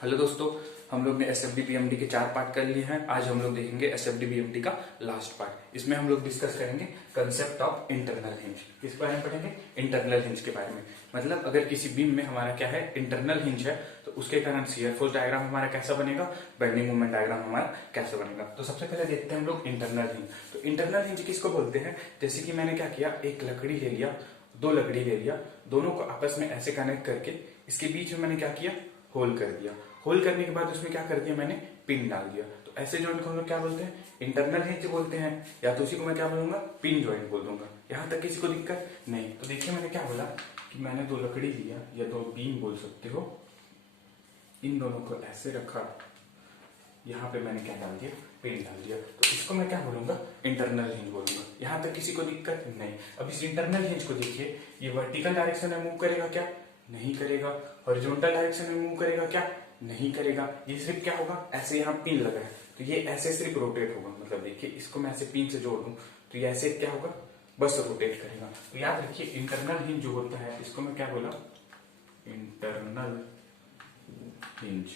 Hello दोस्तों, हम लोग ने SFD PMD के 4 पार्ट कर लिए हैं। आज हम लोग देखेंगे SFD PMD का लास्ट पार्ट। इसमें हम लोग डिस्कस करेंगे कंसेप्ट ऑफ इंटरनल हिंज। किस बारे में पढ़ेंगे? इंटरनल हिंज के बारे में। मतलब अगर किसी बीम में हमारा क्या है, इंटरनल हिंज है, तो उसके कारण शियर फोर्स डायग्राम हमारा कैसा बनेगा, बेंडिंग मोमेंट डायग्राम हमारा कैसा बनेगा। तो सबसे पहले देखते हैं हम लोग इंटरनल हिंज। तो इंटरनल हिंज किसको बोलते हैं? जैसे कि मैंने क्या किया, एक लकड़ी ले लिया, दो लकड़ी ले लिया, दोनों को आपस में ऐसे कनेक्ट करके इसके बीच में मैंने क्या किया, होल कर दिया। होल करने के बाद उसमें क्या कर दिया, मैंने पिन डाल दिया। तो ऐसे जॉइंट को हम लोग क्या बोलते हैं, इंटरनल हिंज बोलते हैं, या तो उसी को मैं क्या बोलूंगा, पिन जॉइंट बोल दूंगा। यहां तक किसी को दिक्कत नहीं। तो देखिए मैंने क्या बोला कि मैंने दो लकड़ी लिया या दो बीम बोल सकते हो, इन दोनों को ऐसे रखा, यहाँ पे मैंने क्या डाल दिया, पिन डाल दिया। तो इसको मैं क्या बोलूंगा, इंटरनल हिंज बोलूंगा। यहां तक किसी को दिक्कत नहीं। अब इस इंटरनल हिंज को देखिए, ये वर्टिकल डायरेक्शन में मूव करेगा क्या, नहीं करेगा। हॉरिजॉन्टल डायरेक्शन में मूव करेगा क्या, नहीं करेगा। ये सिर्फ क्या होगा, ऐसे यहाँ पिन लगा है तो ये ऐसे सिर्फ रोटेट होगा। मतलब देखिए इसको मैं ऐसे पिन से जोड़ दूं तो ये ऐसे क्या होगा, बस रोटेट करेगा। तो याद रखिए इंटरनल हिंज जो होता है, इसको मैं क्या बोला, इंटरनल हिंज।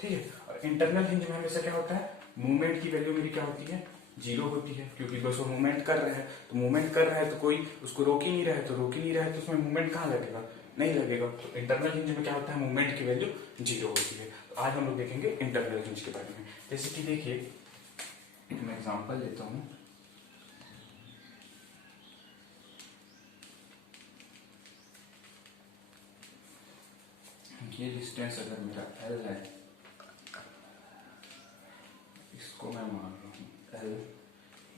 ठीक है। और इंटरनल हिंज में हमेशा क्या होता है, मूवमेंट की वैल्यू मेरी क्या होती है, 0 होती है। क्योंकि बस वो मूवमेंट कर रहा है, तो मूवमेंट कर रहा है तो कोई उसको रोक ही नहीं रहा है, तो रोक ही नहीं रहा है तो उसमें मूवमेंट कहाँ लगेगा, नहीं लगेगा। तो इंटरनल हिंज में क्या होता है, मूवमेंट की वैल्यू 0 होती है। तो आज हम लोग देखेंगे इंटरनल हिंज के बारे में। जैसे कि देखिए मैं एग्जांपल लेता हूं, ये डिस्टेंस अगर मेरा L है, इसको मैं मान रहा हूं L,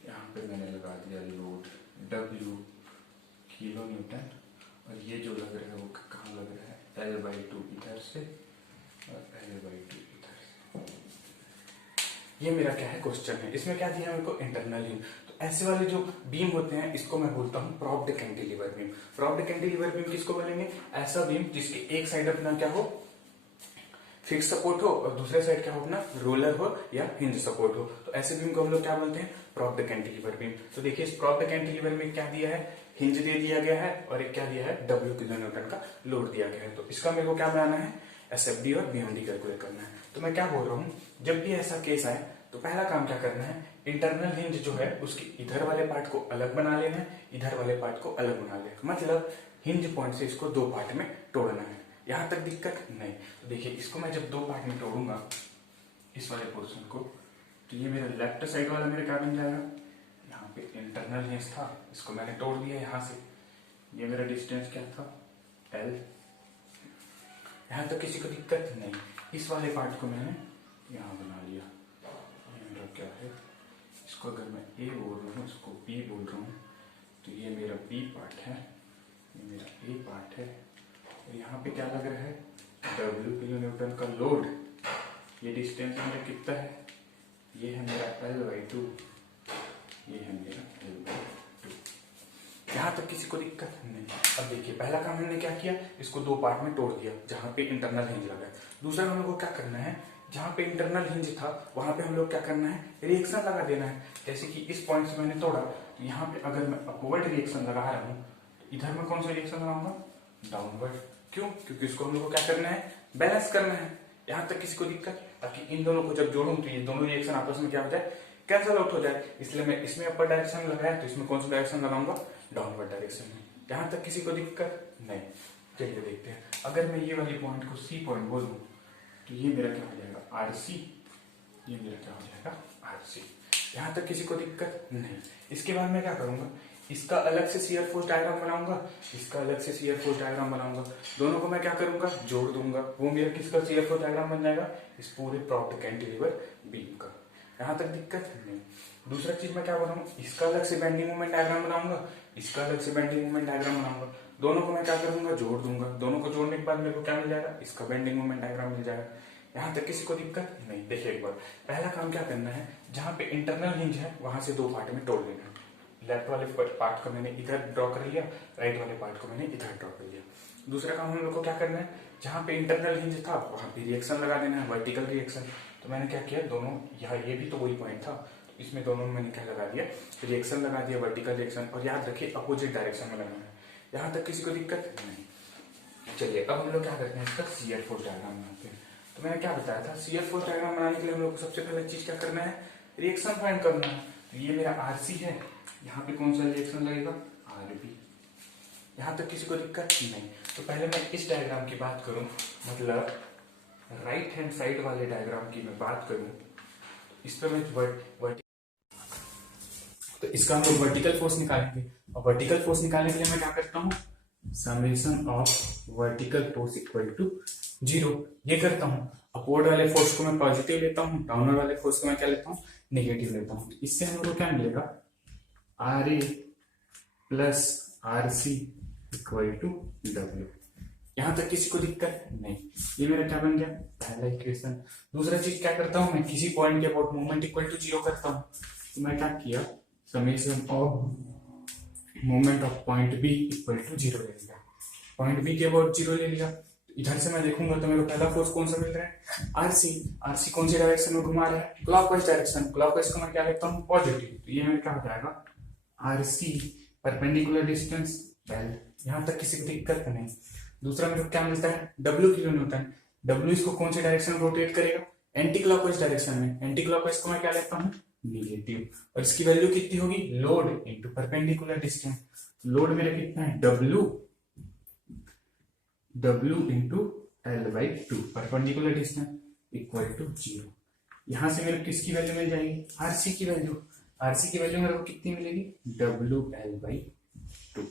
यहाँ पे मैंने लगा दिया लोड W किलो न्यूटन, और ये जो लग रहा है वो कहाँ लग रहा है, L/2 इधर से और L/2 इधर से। ये मेरा क्या है, क्वेश्चन है। इसमें क्या दिया है मेरे को, इंटरनल हिंज। तो ऐसे वाले जो बीम होते हैं इसको मैं बोलता हूँ propped cantilever beam. Propped cantilever beam किसको बोलेंगे, ऐसा बीम जिसके एक साइड अपना क्या हो, फिक्स सपोर्ट हो, और दूसरे साइड क्या हो, अपना रोलर हो या हिंज सपोर्ट हो। तो ऐसे बीम को हम लोग क्या बोलते हैं, प्रॉप्ड कैंटिलीवर बीम। तो देखिए इस प्रॉप्ड कैंटिलीवर में क्या दिया है, हिंज दे दिया गया है, और एक क्या दिया है, W किलो न्यूटन का लोड दिया गया है। तो इसका मेरे को क्या बनाना है, SFD और BMD कैलकुलेट करना है। तो मैं क्या बोल रहा हूँ, जब भी ऐसा केस आए तो पहला काम क्या करना है, इंटरनल हिंज जो है उसके इधर वाले पार्ट को अलग बना लेना है, इधर वाले पार्ट को अलग बना लेना। मतलब हिंज पॉइंट से इसको दो पार्ट में तोड़ना है। यहां तक दिक्कत नहीं। तो देखिए इसको मैं जब दो पार्ट में तोड़ूंगा, इस वाले पोर्शन को, तो ये मेरा लेफ्ट साइड वाला मेरा क्या बन जाएगा, यहाँ पे इंटरनल हिंज था, इसको मैंने तोड़ दिया यहाँ से। ये मेरा डिस्टेंस क्या था, L। यहां तक किसी को दिक्कत नहीं। इस वाले पार्ट को मैंने यहाँ बना लिया। ये मेरा क्या है, इसको अगर मैं A बोल रहा हूँ, इसको B बोल रहा हूँ, तो ये मेरा B पार्ट है, ये मेरा A पार्ट है। और यहाँ पे क्या लग रहा है, W किलो न्यूटन का लोड। ये डिस्टेंस मेरा कितना है, ये है मेरा L/2, ये है मेरा L/2। यहाँ तक किसी को दिक्कत नहीं। अब देखिए पहला काम हमने क्या किया, इसको दो पार्ट में तोड़ दिया जहां पे इंटरनल हिंज लगा है। दूसरा हम लोग को क्या करना है, जहां पे इंटरनल हिंज था वहां पे हम लोग क्या करना है, रिएक्शन लगा देना है। जैसे कि इस पॉइंट से मैंने तोड़ा, तो यहाँ पे अगर मैं अपवर्ड रिएक्शन लगा रहा हूँ, तो इधर में कौन सा रिएक्शन लगाऊंगा, डाउनवर्ड। क्यों? क्योंकि इसको हम लोग को क्या करना है, बैलेंस करना है। यहाँ तक किसी को दिक्कत, ताकि इन दोनों को जब जोड़ूं तो ये दोनों रिएक्शन आपस में क्या हो जाए, कैंसल आउट हो जाए। इसलिए मैं इसमें अपर डायरेक्शन लगाया, तो इसमें कौन सा डायरेक्शन लगाऊंगा, डाउनवर्ड डायरेक्शन में। यहां तक किसी को दिक्कत नहीं। चलिए देखते हैं, अगर मैं ये वाली पॉइंट को C पॉइंट बोलूं, तो ये मेरा क्या हो जाएगा, RC। ये मेरा क्या हो जाएगा, RC। यहां तक किसी को दिक्कत नहीं। इसके बाद मैं क्या करूंगा, इसका अलग से शियर फोर्स डायग्राम बनाऊंगा, इसका अलग से शियर फोर्स डायग्राम बनाऊंगा। दोनों को मैं क्या करूंगा, जोड़ दूंगा। वो मेरा किसका शियर फोर्स डायग्राम बन जाएगा, इस पूरे प्रॉप्ड कैंटिलीवर बीम का। यहां तक दिक्कत नहीं। दूसरा चीज मैं क्या बनाऊंगा, इसका अलग से बेंडिंग मोमेंट डायग्राम बनाऊंगा, इसका अलग से बेंडिंग मोमेंट डायग्राम बनाऊंगा। दोनों को मैं क्या करूंगा, जोड़ दूंगा। दोनों को जोड़ने के बाद मेरे को क्या मिल जाएगा, इसका बेंडिंग मोमेंट डायग्राम मिल जाएगा। यहां तक किसी को दिक्कत नहीं। देखिए एक बार पहला काम क्या करना है, जहां पे इंटरनल हिंज है वहां से दो पार्ट में तोड़ लेना है। लेफ्ट वाले पार्ट को मैंने इधर ड्रॉ कर लिया, राइट वाले पार्ट को मैंने इधर ड्रॉ कर लिया। दूसरा काम हम लोग को क्या करना है, जहां पे इंटरनल हिंज था वहां पे रिएक्शन लगा देना है, वर्टिकल रिएक्शन। तो मैंने क्या किया, दोनों यहाँ, ये भी तो वही पॉइंट था, तो इसमें दोनों में मैंने क्या लगा दिया, रिएक्शन लगा दिया, वर्टिकल रिएक्शन। और याद रखिए अपोजिट डायरेक्शन में लगाना है। यहाँ तक किसी को दिक्कत नहीं। चलिए अब हम लोग क्या करते हैं, इसका शियर फोर्स डायग्राम बनाते हैं। तो मैंने क्या बताया था, शियर फोर्स डायग्राम बनाने के लिए हम लोग को सबसे पहले चीज क्या करना है, रिएक्शन फाइंड करना है। तो ये मेरा आरसी है, यहाँ पे कौन सा रिएक्शन लगेगा, आरबी। यहाँ तक किसी को दिक्कत नहीं। तो पहले मैं इस डायग्राम की बात करूं, मतलब राइट हैंड साइड वाले डायग्राम की मैं बात करूं, इस पर मैं तो इसका हम लोग वर्टिकल फोर्स निकालेंगे। और वर्टिकल फोर्स निकालने के लिए मैं क्या करता हूँ, summation of vertical force equal to 0 ये करता हूँ। अपवर्ड वाले फोर्स को मैं पॉजिटिव लेता हूँ, डाउनवर्ड वाले फोर्स को मैं क्या लेता हूँ, नेगेटिव लेता हूँ। इससे हम लोग को क्या मिलेगा, R A plus R C equal to W. यहां तक किसी को दिक्कत नहीं। ये मेरा क्या बन गया, पहला इक्वेशन। दूसरा चीज क्या करता हूं मैं, किसी पॉइंट के अबाउट मोमेंट इक्वल टू 0 करता हूं। तो मैं क्या किया, summation of moment of point B equal to 0 ले लिया। पॉइंट बी के अबाउट 0 ले लिया। इधर से मैं देखूंगा तो मेरे को पहला फोर्स कौन सा मिल रहा है, आरसी। आरसी कौन सी डायरेक्शन में घुमा रहा है, क्लॉकवाइज डायरेक्शन। क्लॉकवाइज को मैं क्या लिखता हूँ, पॉजिटिव। तो ये मेरा क्या हो जाएगा, आरसी परपेंडिकुलर डिस्टेंस एल। यहां तक किसी को दिक्कत नहीं। दूसरा मेरे को क्या मिलता है, डब्ल्यू किलो न्यूटन। डब्ल्यू इसको कौन सी डायरेक्शन में रोटेट करेगा, एंटी क्लॉकवाइज डायरेक्शन में। एंटी क्लॉकवाइज को मैं क्या लेता हूँ, नेगेटिव। और इसकी वैल्यू कितनी होगी, load into perpendicular distance. Load मेरा कितना है, W into L by 2, perpendicular distance equal to 0। यहां से मेरे किसकी वैल्यू मिल जाएगी, आरसी की वैल्यू। आरसी की वैल्यू मेरे को कितनी मिलेगी, डब्ल्यू एल बाई 2।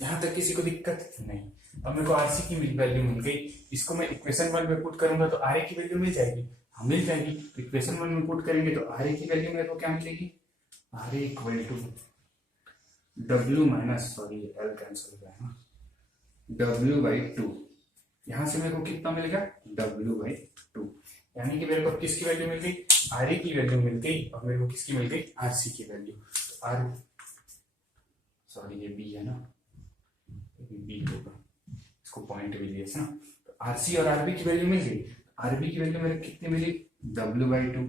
यहां तक किसी को दिक्कत नहीं। अब मेरे को आरसी की वैल्यू मिल गई, इसको मैं इक्वेशन 1 में पुट करूंगा तो आर ए की वैल्यू मिल जाएगी। हाँ मिल जाएगी। इक्वेशन 1 में पुट करेंगे तो आर ए की वैल्यू मेरे को क्या मिलेगी, R A equal to W minus, sorry L cancel हो जाएगा, डब्ल्यू बाई 2। यहां से मेरे को कितना मिलेगा, डब्ल्यू बाई 2। यानी कि मेरे को किसकी वैल्यू मिल गई, आर ए की वैल्यू मिल गई। और मेरे को किसकी मिल गई, आरसी की वैल्यू। तो आर, सॉरी ये बी है ना, बी होगा, इसको पॉइंट भी दिया ना। तो आरसी और आरबी की वैल्यू मिल गई। आरबी की वैल्यू मेरे कितनी मिली, डब्ल्यू बाई 2।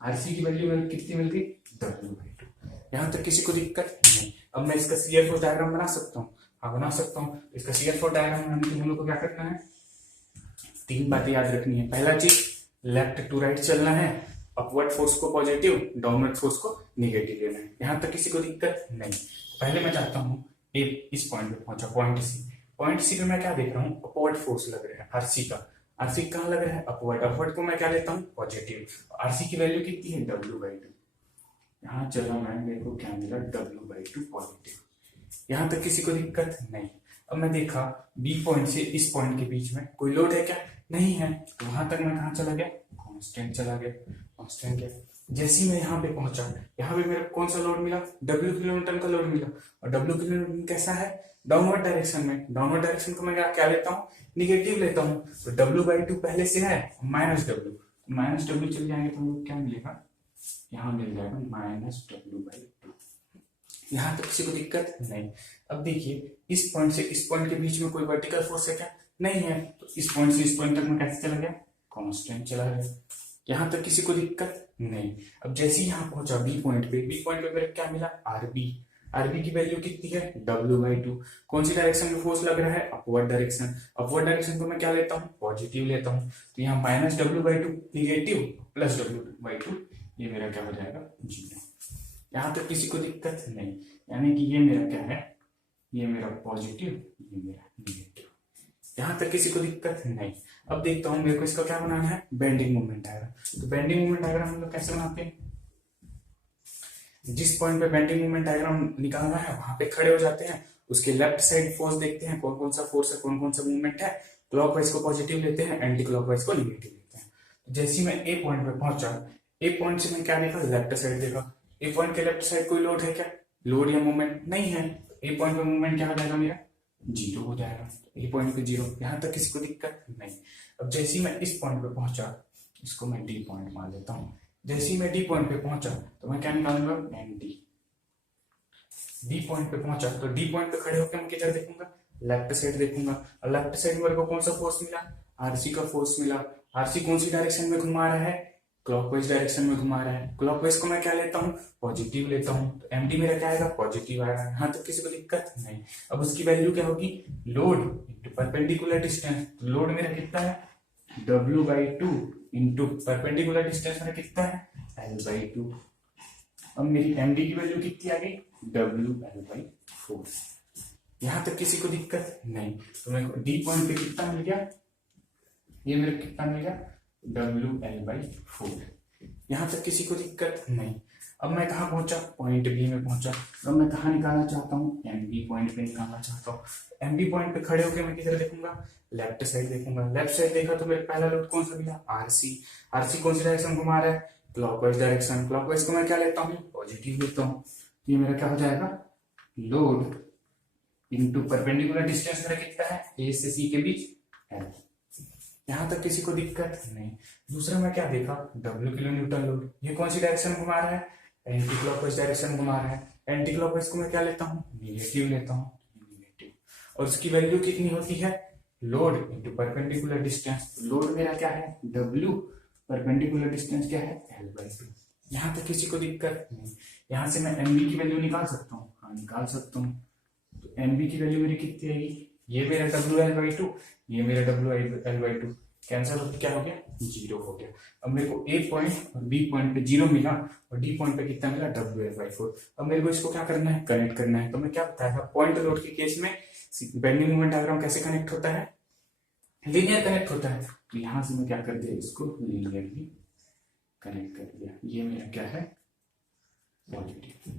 आरसी की वैल्यू मेरे कितनी मिल गई, डब्ल्यू बाई 2। यहां तक किसी को दिक्कत नहीं। अब मैं इसका शियर फोर्स डायग्राम बना सकता हूँ, हाँ बना सकता हूँ। इसका शियर फोर्स डायग्राम बनाने के लिए हम लोग को क्या करना है, 3 बातें याद रखनी है। पहला चीज, लेफ्ट टू राइट चलना है। अपवर्ड फोर्स को पॉजिटिव, डाउनवर्ड फोर्स को नेगेटिव लेना है। यहां तक किसी को दिक्कत नहीं। पहले मैं चाहता हूँ इस पॉइंट पे पहुंचा, पॉइंट सी। पॉइंट सी पे मैं क्या देख रहा हूँ, अपवर्ड फोर्स लग रहा है आरसी का। आरसी कहाँ लग रहा है, अपवर्ड। अपवर्ड को मैं क्या लेता हूँ, पॉजिटिव। आरसी की वैल्यू कितनी है, डब्ल्यू बाई 2। यहाँ चला मैं, मेरे को क्या मिला, डब्ल्यू बाई 2 पॉजिटिव। यहां तक किसी को दिक्कत नहीं। अब मैं देखा बी पॉइंट से इस पॉइंट के बीच में कोई लोड है क्या, नहीं है। तो वहां तक मैं कहा चला गया, कांस्टेंट चला गया, कांस्टेंट है। जैसे ही मैं यहाँ पे पहुंचा, यहाँ पे मेरे को कौन सा लोड मिला, डब्ल्यू किलो न्यूटन का लोड मिला। और डब्ल्यू किलो न्यूटन कैसा है, डाउनवर्ड डायरेक्शन में। डाउनवर्ड डायरेक्शन को मैं क्या लेता हूँ, निगेटिव लेता हूँ। तो डब्ल्यू बाई 2 पहले से है, माइनस डब्ल्यू। माइनस डब्ल्यू चल जाएंगे तो हम लोग क्या मिलेगा, यहाँ मिल जाएगा माइनस डब्ल्यू बाई 2। यहाँ तक किसी को दिक्कत नहीं। अब देखिए इस पॉइंट से इस पॉइंट के बीच में कोई वर्टिकल फोर्स है क्या, नहीं है। तो इस पॉइंट से इस पॉइंट तक मैं कैसे चला गया, कांस्टेंट चला गया। यहाँ तक किसी को दिक्कत नहीं। अब जैसे ही यहाँ पहुंचा बी पॉइंट पे, बी पॉइंट पे मेरे क्या मिला, आरबी। आरबी की वैल्यू कितनी है, डब्ल्यू बाई 2। कौन सी डायरेक्शन में फोर्स लग रहा है, अपवर्ड डायरेक्शन। अपवर्ड डायरेक्शन को मैं क्या लेता हूँ, पॉजिटिव लेता हूँ। तो यहाँ minus W by 2 negative, plus W by 2, ये मेरा क्या हो जाएगा, 0। यहाँ तक किसी को दिक्कत नहीं। यानी कि ये मेरा क्या है, ये मेरा पॉजिटिव, ये मेरा नेगेटिव। यहां तक किसी को दिक्कत नहीं। अब देखता हूं मेरे को इसका क्या बनाना है, बेंडिंग मोमेंट डायग्राम। तो बेंडिंग मोमेंट डायग्राम हम लोग कैसे बनाते हैं, जिस पॉइंट पे बेंडिंग मोमेंट डायग्राम निकालना है वहां पे खड़े हो जाते हैं। उसके लेफ्ट साइड फोर्स देखते हैं, कौन कौन सा फोर्स है, कौन कौन सा मूवमेंट है। क्लॉकवाइज को पॉजिटिव लेते हैं, एंटी क्लॉकवाइज को नेगेटिव लेते हैं। तो जैसे मैं ए पॉइंट पे पहुंचा, ए पॉइंट से मैं क्या देखा, लेफ्ट साइड देखा। ए पॉइंट के लेफ्ट साइड कोई लोड है क्या, लोड या मूवमेंट नहीं है। ए पॉइंट पे मूवमेंट क्या हो जाएगा मेरा, 0 हो जाएगा। ए पॉइंट पे 0, यहां तक किसी को दिक्कत नहीं। अब जैसे ही मैं इस पॉइंट पे पहुंचा, इसको मैं डी पॉइंट मान लेता हूं। जैसे ही मैं डी पॉइंट पे पहुंचा तो मैं क्या निकालूंगा, एन डी। डी पॉइंट पे पहुंचा तो डी पॉइंट पे खड़े होकर मैं किधर देखूंगा, लेफ्ट साइड देखूंगा। और लेफ्ट साइड मेरे को कौन सा फोर्स मिला, आरसी का फोर्स मिला। आरसी कौन सी डायरेक्शन में घुमा रहा है, क्लॉकवाइज डायरेक्शन में घुमा रहा है। क्लॉकवाइज को मैं क्या लेता हूँ, पॉजिटिव लेता हूँ। तो एमडी मेरा क्या आएगा, पॉजिटिव आएगा। यहाँ तक किसी को दिक्कत नहीं। अब उसकी वैल्यू क्या होगी, load into perpendicular distance. Load मेरा कितना है, W/2 इंटू परपेंडिकुलर डिस्टेंस में कितना है L/2। अब मेरी MD की वैल्यू कितनी आ गई WL/4। यहां तक किसी को दिक्कत नहीं। तो मेरे को D पॉइंट पे कितना मिल गया, ये मेरे को कितना मिल गया WL/4। यहां तक किसी को दिक्कत नहीं। अब मैं कहाँ पहुंचा, पॉइंट बी में पहुंचा। अब मैं कहाँ निकालना चाहता हूँ, MB पॉइंट पे निकालना चाहता हूँ। MB पॉइंट पे खड़े होकर मैं किधर देखूंगा, लेफ्ट साइड देखूंगा। लेफ्ट साइड देखा तो मेरे पहला लोड कौन सा मिला, RC। RC कौन सी डायरेक्शन घुमा रहा है, क्लॉकवाइज डायरेक्शन। क्लॉकवाइज को मैं क्या लेता हूँ, पॉजिटिव लेता हूँ। ये मेरा क्या हो जाएगा, लोड इंटू परपेंडिकुलर डिस्टेंस मेरा कितना है A से C के बीच L। यहां तक किसी को दिक्कत नहीं। दूसरा मैं क्या देखा, W किलो न्यूटन लोड। ये कौन सी डायरेक्शन घुमा रहा है, एंटी क्लॉकवाइज डायरेक्शन घुमा रहा है। एंटी क्लॉकवाइज को मैं क्या लेता हूँ, निगेटिव लेता हूँ, निगेटिव। और उसकी वैल्यू कितनी होती है, load into perpendicular distance. Load मेरा क्या है W, परपेंडिकुलर डिस्टेंस क्या है L/2। यहां तक किसी को दिक्कत नहीं। यहां से मैं MB की वैल्यू निकाल सकता हूँ, हाँ निकाल सकता हूँ। तो MB की वैल्यू मेरी कितनी आएगी, ये मेरा WL/2, ये मेरा WL/2 कैंसिल होकर क्या हो गया, 0 हो गया। अब मेरे को A पॉइंट और B पॉइंट पे 0 मिला और D पॉइंट पे कितना मिला WL/4। अब मेरे को इसको क्या करना है, कनेक्ट करना है। तो मैं क्या बताया था, पॉइंट लोड के केस में बेंडिंग मोमेंट डायग्राम कैसे कनेक्ट होता है, लीनियर कनेक्ट होता है। तो यहां से मैं क्या कर दिया, इसको लीनियरली कनेक्ट कर दिया। ये मेरा क्या है, पॉजिटिव।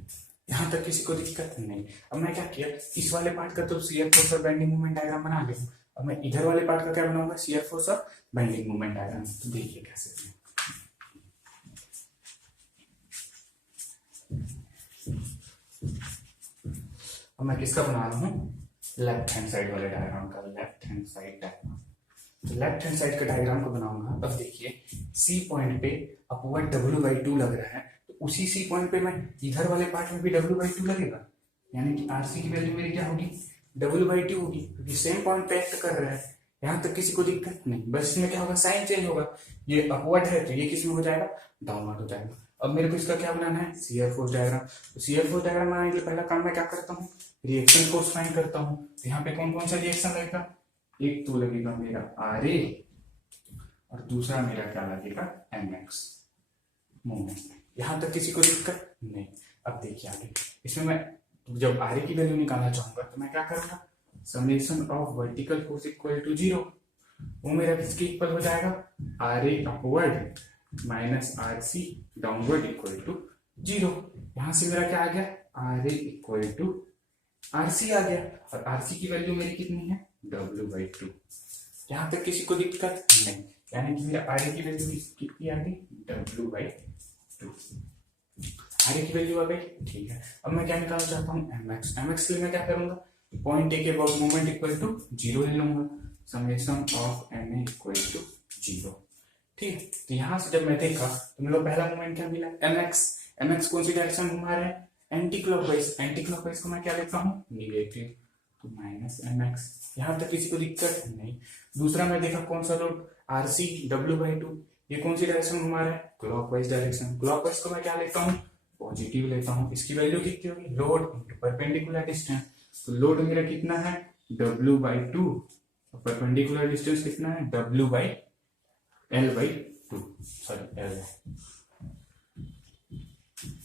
यहां तक किसी को दिक्कत नहीं। अब मैं क्या किया, इस वाले पार्ट का तो शियर फोर्स और बेंडिंग मोमेंट डायग्राम बना लिया। अब मैं इधर वाले पार्ट का क्या बनाऊंगा, शियर फोर्स और बेंडिंग मोमेंट डायग्राम। तो देखिए कैसे। अब मैं किसका बना रहा हूँ, लेफ्ट हैंड साइड वाले डायग्राम का, लेफ्ट हैंड साइड डायग्राम। तो लेफ्ट हैंड साइड का डायग्राम को बनाऊंगा। अब देखिए C पॉइंट पे अपवर्ड W/2 लग रहा है, तो उसी C पॉइंट पे मैं इधर वाले पार्ट में भी W/2 लगेगा। यानी कि RC की वैल्यू मेरी क्या होगी, W/2 होगी, क्योंकि सेम पॉइंट पे एक्ट कर रहा है। यहां तक किसी को दिक्कत नहीं। बस इसमें क्या होगा, साइन चेंज होगा। ये अपवर्ड है तो ये किस में हो जाएगा, डाउनवर्ड हो जाएगा। अब मेरे को इसका क्या बनाना है, शियर फोर्स डायग्राम। तो शियर फोर्स डायग्राम बनाने के लिए पहला काम मैं क्या करता हूँ, रिएक्शन फोर्स फाइंड करता हूँ। तो यहाँ पे कौन कौन सा रिएक्शन लगेगा, एक तो लगेगा मेरा RA और दूसरा मेरा क्या लगेगा MX मोमेंट। यहां तक किसी को दिक्कत नहीं। अब देखिए आगे, इसमें मैं जब RA की वैल्यू निकालना चाहूंगा तो मैं क्या करूंगा, summation of vertical force equal to 0। वो मेरा किसके इक्वल हो जाएगा, RA upward minus RC downward equal to 0। यहां से मेरा क्या आ गया, RA इक्वल टू RC आ गया। और RC की वैल्यू मेरी कितनी है, W/2। यहां तक किसी को दिक्कत नहीं। यानी कि मेरा RA की वैल्यू कितनी आ गई, W/2। RA की वैल्यू आ गई, ठीक है। अब मैं क्या निकालना चाहता हूँ, MX। MX के लिए मैं क्या करूंगा, पॉइंट A के अबाउट मोमेंट इक्वल टू 0 ले लूंगा, summation of MA equal to 0। ठीक, तो यहां से जब मैं देखा तो मेरे को पहला मोमेंट क्या मिला, MX। MX कौन सी डायरेक्शन घुमा रहे हैं, एंटी क्लॉकवाइज। एंटी क्लॉकवाइज को मैं क्या लेता हूँ, निगेटिव, तो माइनस MX। यहां तक किसी को दिक्कत नहीं। दूसरा मैं देखा कौन सा लोड, RC W/2। ये कौन सी डायरेक्शन घुमा रहा है, क्लॉकवाइज डायरेक्शन। क्लॉकवाइज को मैं क्या लेता हूँ, पॉजिटिव लेता हूँ। इसकी वैल्यू कितनी होगी, लोड इंटू परपेंडिकुलर डिस्टेंस। तो लोड मेरा कितना है W/2, परपेंडिकुलर डिस्टेंस कितना है L/2, सॉरी L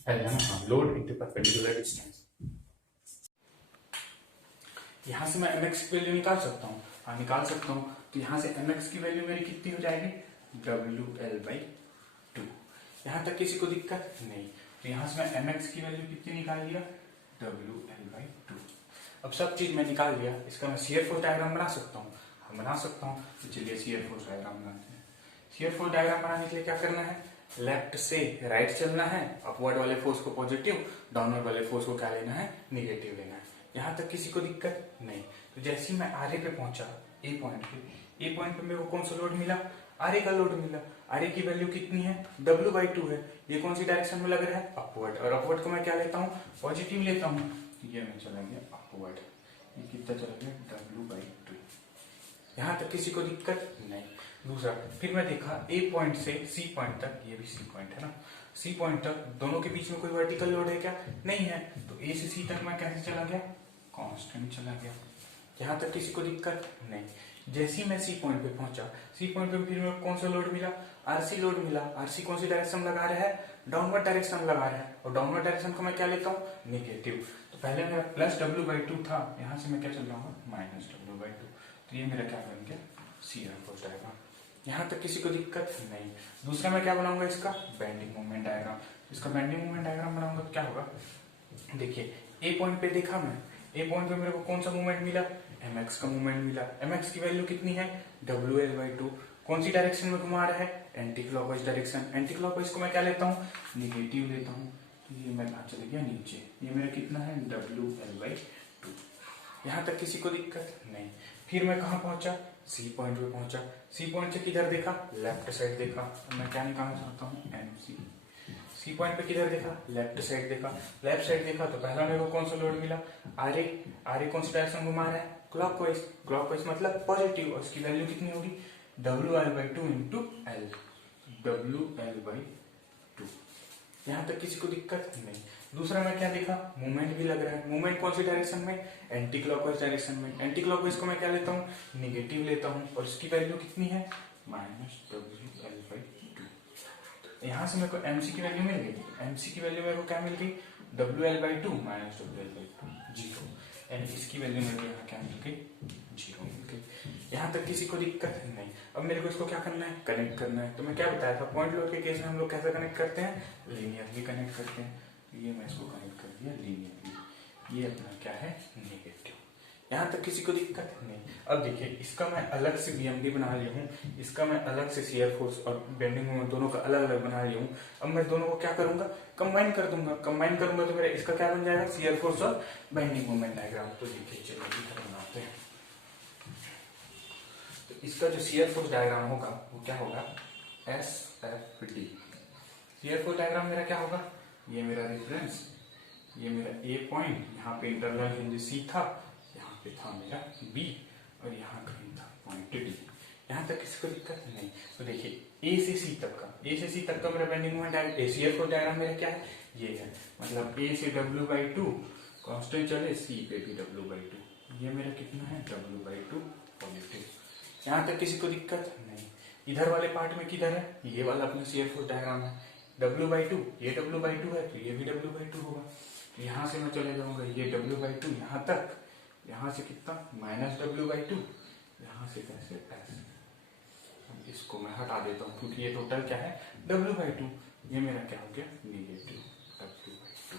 है ना, लोड इंटू परपेंडिकुलर डिस्टेंस। यहां से मैं MX की वैल्यू निकाल सकता हूँ, हाँ निकाल सकता हूँ। तो यहां से MX की वैल्यू मेरी कितनी हो जाएगी, WL/2। यहां तक किसी को दिक्कत नहीं। तो यहां से मैं MX की वैल्यू कितनी निकाल लिया, WL/2। अब सब चीज मैं निकाल लिया, इसका मैं शियर फोर्स डायग्राम बना सकता हूँ, हम बना सकता हूँ। तो चलिए शियर फोर्स डायग्राम बनाते हैं। शियर फोर्स डायग्राम बनाने के लिए क्या करना है, लेफ्ट से राइट चलना है, अपवर्ड वाले फोर्स को पॉजिटिव, डाउनवर्ड वाले फोर्स को क्या लेना है, निगेटिव लेना है। यहां तक किसी को दिक्कत नहीं। तो जैसे ही मैं RA पे पहुंचा, A पॉइंट पे मेरे को कौन सा लोड मिला, RA का लोड मिला। RA की वैल्यू कितनी है, W/2 है। ये कौन सी डायरेक्शन में लग रहा है, अपवर्ड। और अपवर्ड को मैं क्या लेता हूँ, पॉजिटिव लेता हूँ। तो ये मैं चला गया अपवर्ड, ये कितना चला गया W/2। यहां तक किसी को दिक्कत नहीं। दूसरा फिर मैं देखा A पॉइंट से C पॉइंट तक, ये भी C पॉइंट है ना, C पॉइंट तक दोनों के बीच में कोई वर्टिकल लोड है क्या, नहीं है। तो A से C तक मैं कैसे चला गया, कांस्टेंट चला गया। यहां तक किसी को दिक्कत नहीं। जैसे ही मैं सी पॉइंट पे पहुंचा, सी पॉइंट पे फिर मेरे को कौन सा लोड मिला, आरसी लोड मिला। आरसी कौन सी डायरेक्शन लगा रहा है, डाउनवर्ड डायरेक्शन लगा रहा है, और डाउनवर्ड डायरेक्शन को मैं क्या लेता हूँ, नेगेटिव। तो पहले मेरा प्लस W/2 था, यहाँ से मैं क्या चल रहा हूँ, माइनस W/2। तो ये मेरा क्या बन गया, शियर फोर्स डायग्राम। यहाँ तक किसी को दिक्कत नहीं। दूसरा मैं क्या बनाऊंगा, इसका बेंडिंग मोमेंट डायग्राम। इसका बेंडिंग मोमेंट डायग्राम बनाऊंगा तो क्या होगा, देखिए ए पॉइंट पे देखा मैं, ए पॉइंट पे मेरे को कौन सा मूवमेंट मिला, mx का मूवमेंट मिला। mx की वैल्यू कितनी है, WL/2। कौन सी डायरेक्शन में घुमा रहा है, anti clockwise direction. Anti clockwise को मैं क्या लेता हूँ, निगेटिव लेता हूँ। तो ये मेरा चले गया नीचे, ये मेरा कितना है, WL/2। यहाँ तक किसी को दिक्कत नहीं। फिर मैं कहाँ पहुंचा, सी पॉइंट पे पहुंचा। सी पॉइंट से किधर देखा, लेफ्ट साइड देखा। मैं क्या निकालना चाहता हूँ, MC। सी पॉइंट पे किधर देखा, लेफ्ट साइड देखा। लेफ्ट साइड देखा तो पहला मेरे को कौन सा लोड मिला, आर ए कौन सी डायरेक्शन घुमा रहा है, क्लॉकवाइज। क्लॉकवाइज मतलब पॉजिटिव, और उसकी वैल्यू कितनी होगी, WL/2 इंटू L, WL/2। यहाँ तक किसी को दिक्कत नहीं। दूसरा मैं क्या देखा, मूवमेंट भी लग रहा है। मूवमेंट कौन सी डायरेक्शन में, एंटी क्लॉकवाइज डायरेक्शन में। एंटी क्लॉकवाइज को मैं क्या लेता हूँ, निगेटिव लेता हूँ, और उसकी वैल्यू कितनी है, माइनस WL/2। यहाँ से मेरे को MC की वैल्यू मिल गई। MC की वैल्यू मेरे को क्या मिल गई, WL/2 माइनस WL/2, 0। यानी इसकी वैल्यू मेरे को यहाँ क्या मिल गई, 0 मिल गई। यहाँ तक किसी को दिक्कत नहीं। अब मेरे को इसको क्या करना है, कनेक्ट करना है। तो मैं क्या बताया था, पॉइंट लोड के केस में हम लोग कैसे कनेक्ट करते हैं, लीनियरली कनेक्ट करते हैं। ये मैं इसको कनेक्ट कर दिया लीनियरली। ये अपना क्या है, नेगेटिव। यहाँ तक किसी को दिक्कत नहीं। अब देखिए, इसका मैं अलग से BMD बना लिया हूँ, इसका मैं अलग से शियर फोर्स और बेंडिंग मोमेंट दोनों का अलग अलग बना लिया हूँ। अब मैं दोनों को क्या करूंगा, कंबाइन कर दूंगा। कंबाइन करूंगा तो मेरा इसका क्या बन जाएगा, शियर फोर्स और बेंडिंग मोमेंट डायग्राम। तो देखिए चलिए बनाते हैं। तो इसका जो शियर फोर्स डायग्राम होगा वो क्या होगा, SFD। शियर फोर्स डायग्राम मेरा क्या होगा, ये मेरा रेफरेंस, ये मेरा A पॉइंट, यहाँ पे इंटरनल हिंज C था, यहाँ पे था मेरा B, और यहाँ कहीं था पॉइंट D। यहाँ तक किसी को दिक्कत नहीं। तो देखिए A से C तक का, A से C तक का मेरा bending moment shear force diagram मेरा क्या है, ये है। मतलब A से W/2 कांस्टेंट चले, C पे भी W/2। ये मेरा कितना है, W/2 पॉजिटिव। यहाँ तक किसी को दिक्कत नहीं। इधर वाले पार्ट में किधर है, ये वाला अपना शियर फोर्स डायग्राम है, W/2, ये W/2 है तो ये भी W/2 होगा। तो यहाँ से मैं चले जाऊंगा, ये W/2 यहाँ तक, यहाँ से कितना, माइनस W/2, यहाँ से कैसे ऐसे। इसको मैं हटा देता हूँ क्योंकि ये टोटल क्या है, W/2। ये मेरा क्या हो गया, नेगेटिव W/2।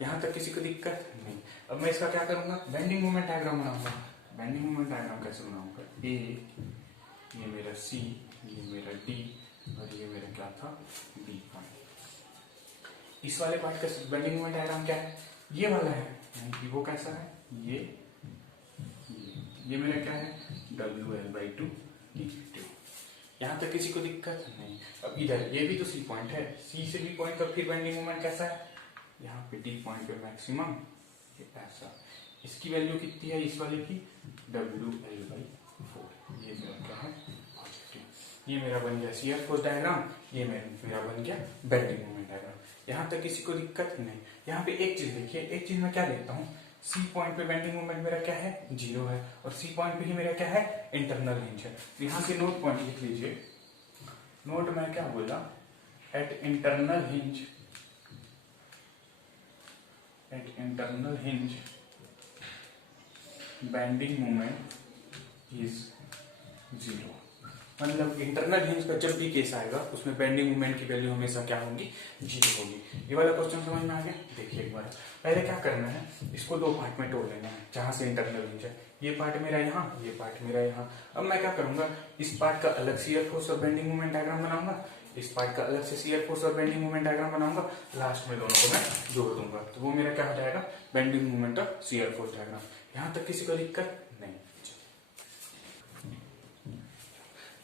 यहाँ तक किसी को दिक्कत नहीं। अब मैं इसका क्या करूंगा, बेंडिंग मोमेंट डायग्राम बनाऊंगा। बेंडिंग मोमेंट डायग्राम कैसे बनाऊंगा, A, ये मेरा C, ये मेरा D, और ये मेरा क्या था, B पॉइंट। इस वाले पार्ट का बेंडिंग मोमेंट डायग्राम क्या है, ये वाला है, यानी कि वो कैसा है, ये मेरा क्या है, WL/2 नेगेटिव। यहाँ तक किसी को दिक्कत नहीं। अब इधर ये भी तो C पॉइंट है, C से B पॉइंट का फिर बेंडिंग मोमेंट कैसा है, यहाँ पे D पॉइंट पे मैक्सिमम, ये ऐसा। इसकी वैल्यू कितनी है, इस वाले की WL/4। ये मेरा क्या है, पॉजिटिव। ये मेरा बन गया शियर फोर्स डायग्राम, ये मेरा बन गया बेंडिंग मोमेंट डायग्राम। यहाँ तक किसी को दिक्कत नहीं। यहाँ पे एक चीज देखिए, एक चीज मैं क्या देखता हूँ, C पॉइंट पे बेंडिंग मोमेंट मेरा क्या है, 0 है, और C पॉइंट पे ही मेरा क्या है, इंटरनल हिंज है। तो यहाँ से नोट पॉइंट लिख लीजिए। नोट में क्या बोला, at internal hinge bending moment is 0। मतलब इंटरनल हिंज का जब भी केस आएगा उसमें बेंडिंग मोमेंट की वैल्यू हमेशा क्या होगी, 0 होगी। ये वाला क्वेश्चन समझ में आ गया। देखिए एक बार, पहले क्या करना है, इसको दो पार्ट में तोड़ लेना है जहां से इंटरनल हिंज है। ये पार्ट मेरा यहाँ, ये पार्ट मेरा यहाँ। अब मैं क्या करूंगा, इस पार्ट का अलग शियर फोर्स और बेंडिंग मोमेंट डायग्राम बनाऊंगा, इस पार्ट का अलग से शियर फोर्स और बेंडिंग मोमेंट डायग्राम बनाऊंगा, लास्ट में दोनों को मैं जोड़ दूंगा। तो वो मेरा क्या हो जाएगा, बेंडिंग मोमेंट और शियर फोर्स डायग्राम। यहाँ तक किसी को दिक्कत नहीं।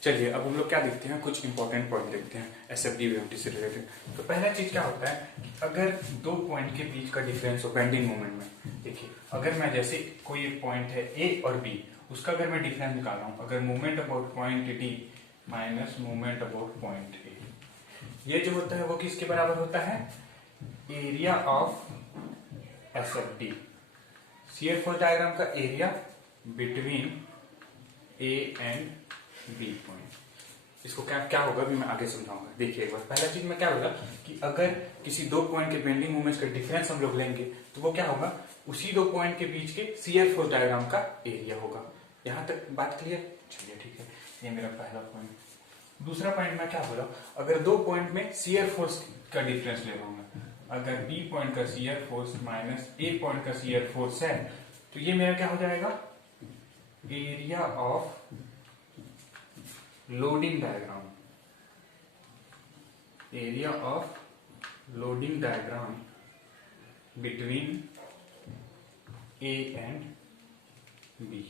चलिए अब हम लोग क्या देखते हैं, कुछ इंपॉर्टेंट पॉइंट देखते हैं SFD BMT से रिलेटेड। तो पहला चीज क्या होता है, अगर दो पॉइंट के बीच का डिफरेंस हो बेंडिंग मोमेंट में, देखिए अगर मैं जैसे कोई एक पॉइंट है A और B, उसका अगर मैं डिफरेंस निकाल रहा हूँ, अगर movement about point D minus movement about point A, ये जो होता है वो किसके बराबर होता है, area of SFD। Shear force diagram का area between A and B point. इसको क्या क्या होगा भी मैं आगे समझाऊंगा। देखिए एक बार, पहला चीज में क्या होगा कि अगर किसी दो पॉइंट के बेंडिंग मोमेंट्स का डिफरेंस हम लोग लेंगे तो वो क्या होगा, उसी दो पॉइंट के बीच के शियर फोर्स डायग्राम का एरिया होगा। यहां तक बात क्लियर? चलिए ठीक है, ये मेरा पहला पॉइंट। दूसरा पॉइंट में क्या बोला, अगर दो पॉइंट में शियर फोर्स का डिफरेंस ले रहा हूं मैं, अगर बी पॉइंट का shear force minus A point का शियर फोर्स है तो ये मेरा क्या हो जाएगा, area of loading diagram, area of loading diagram between A and B.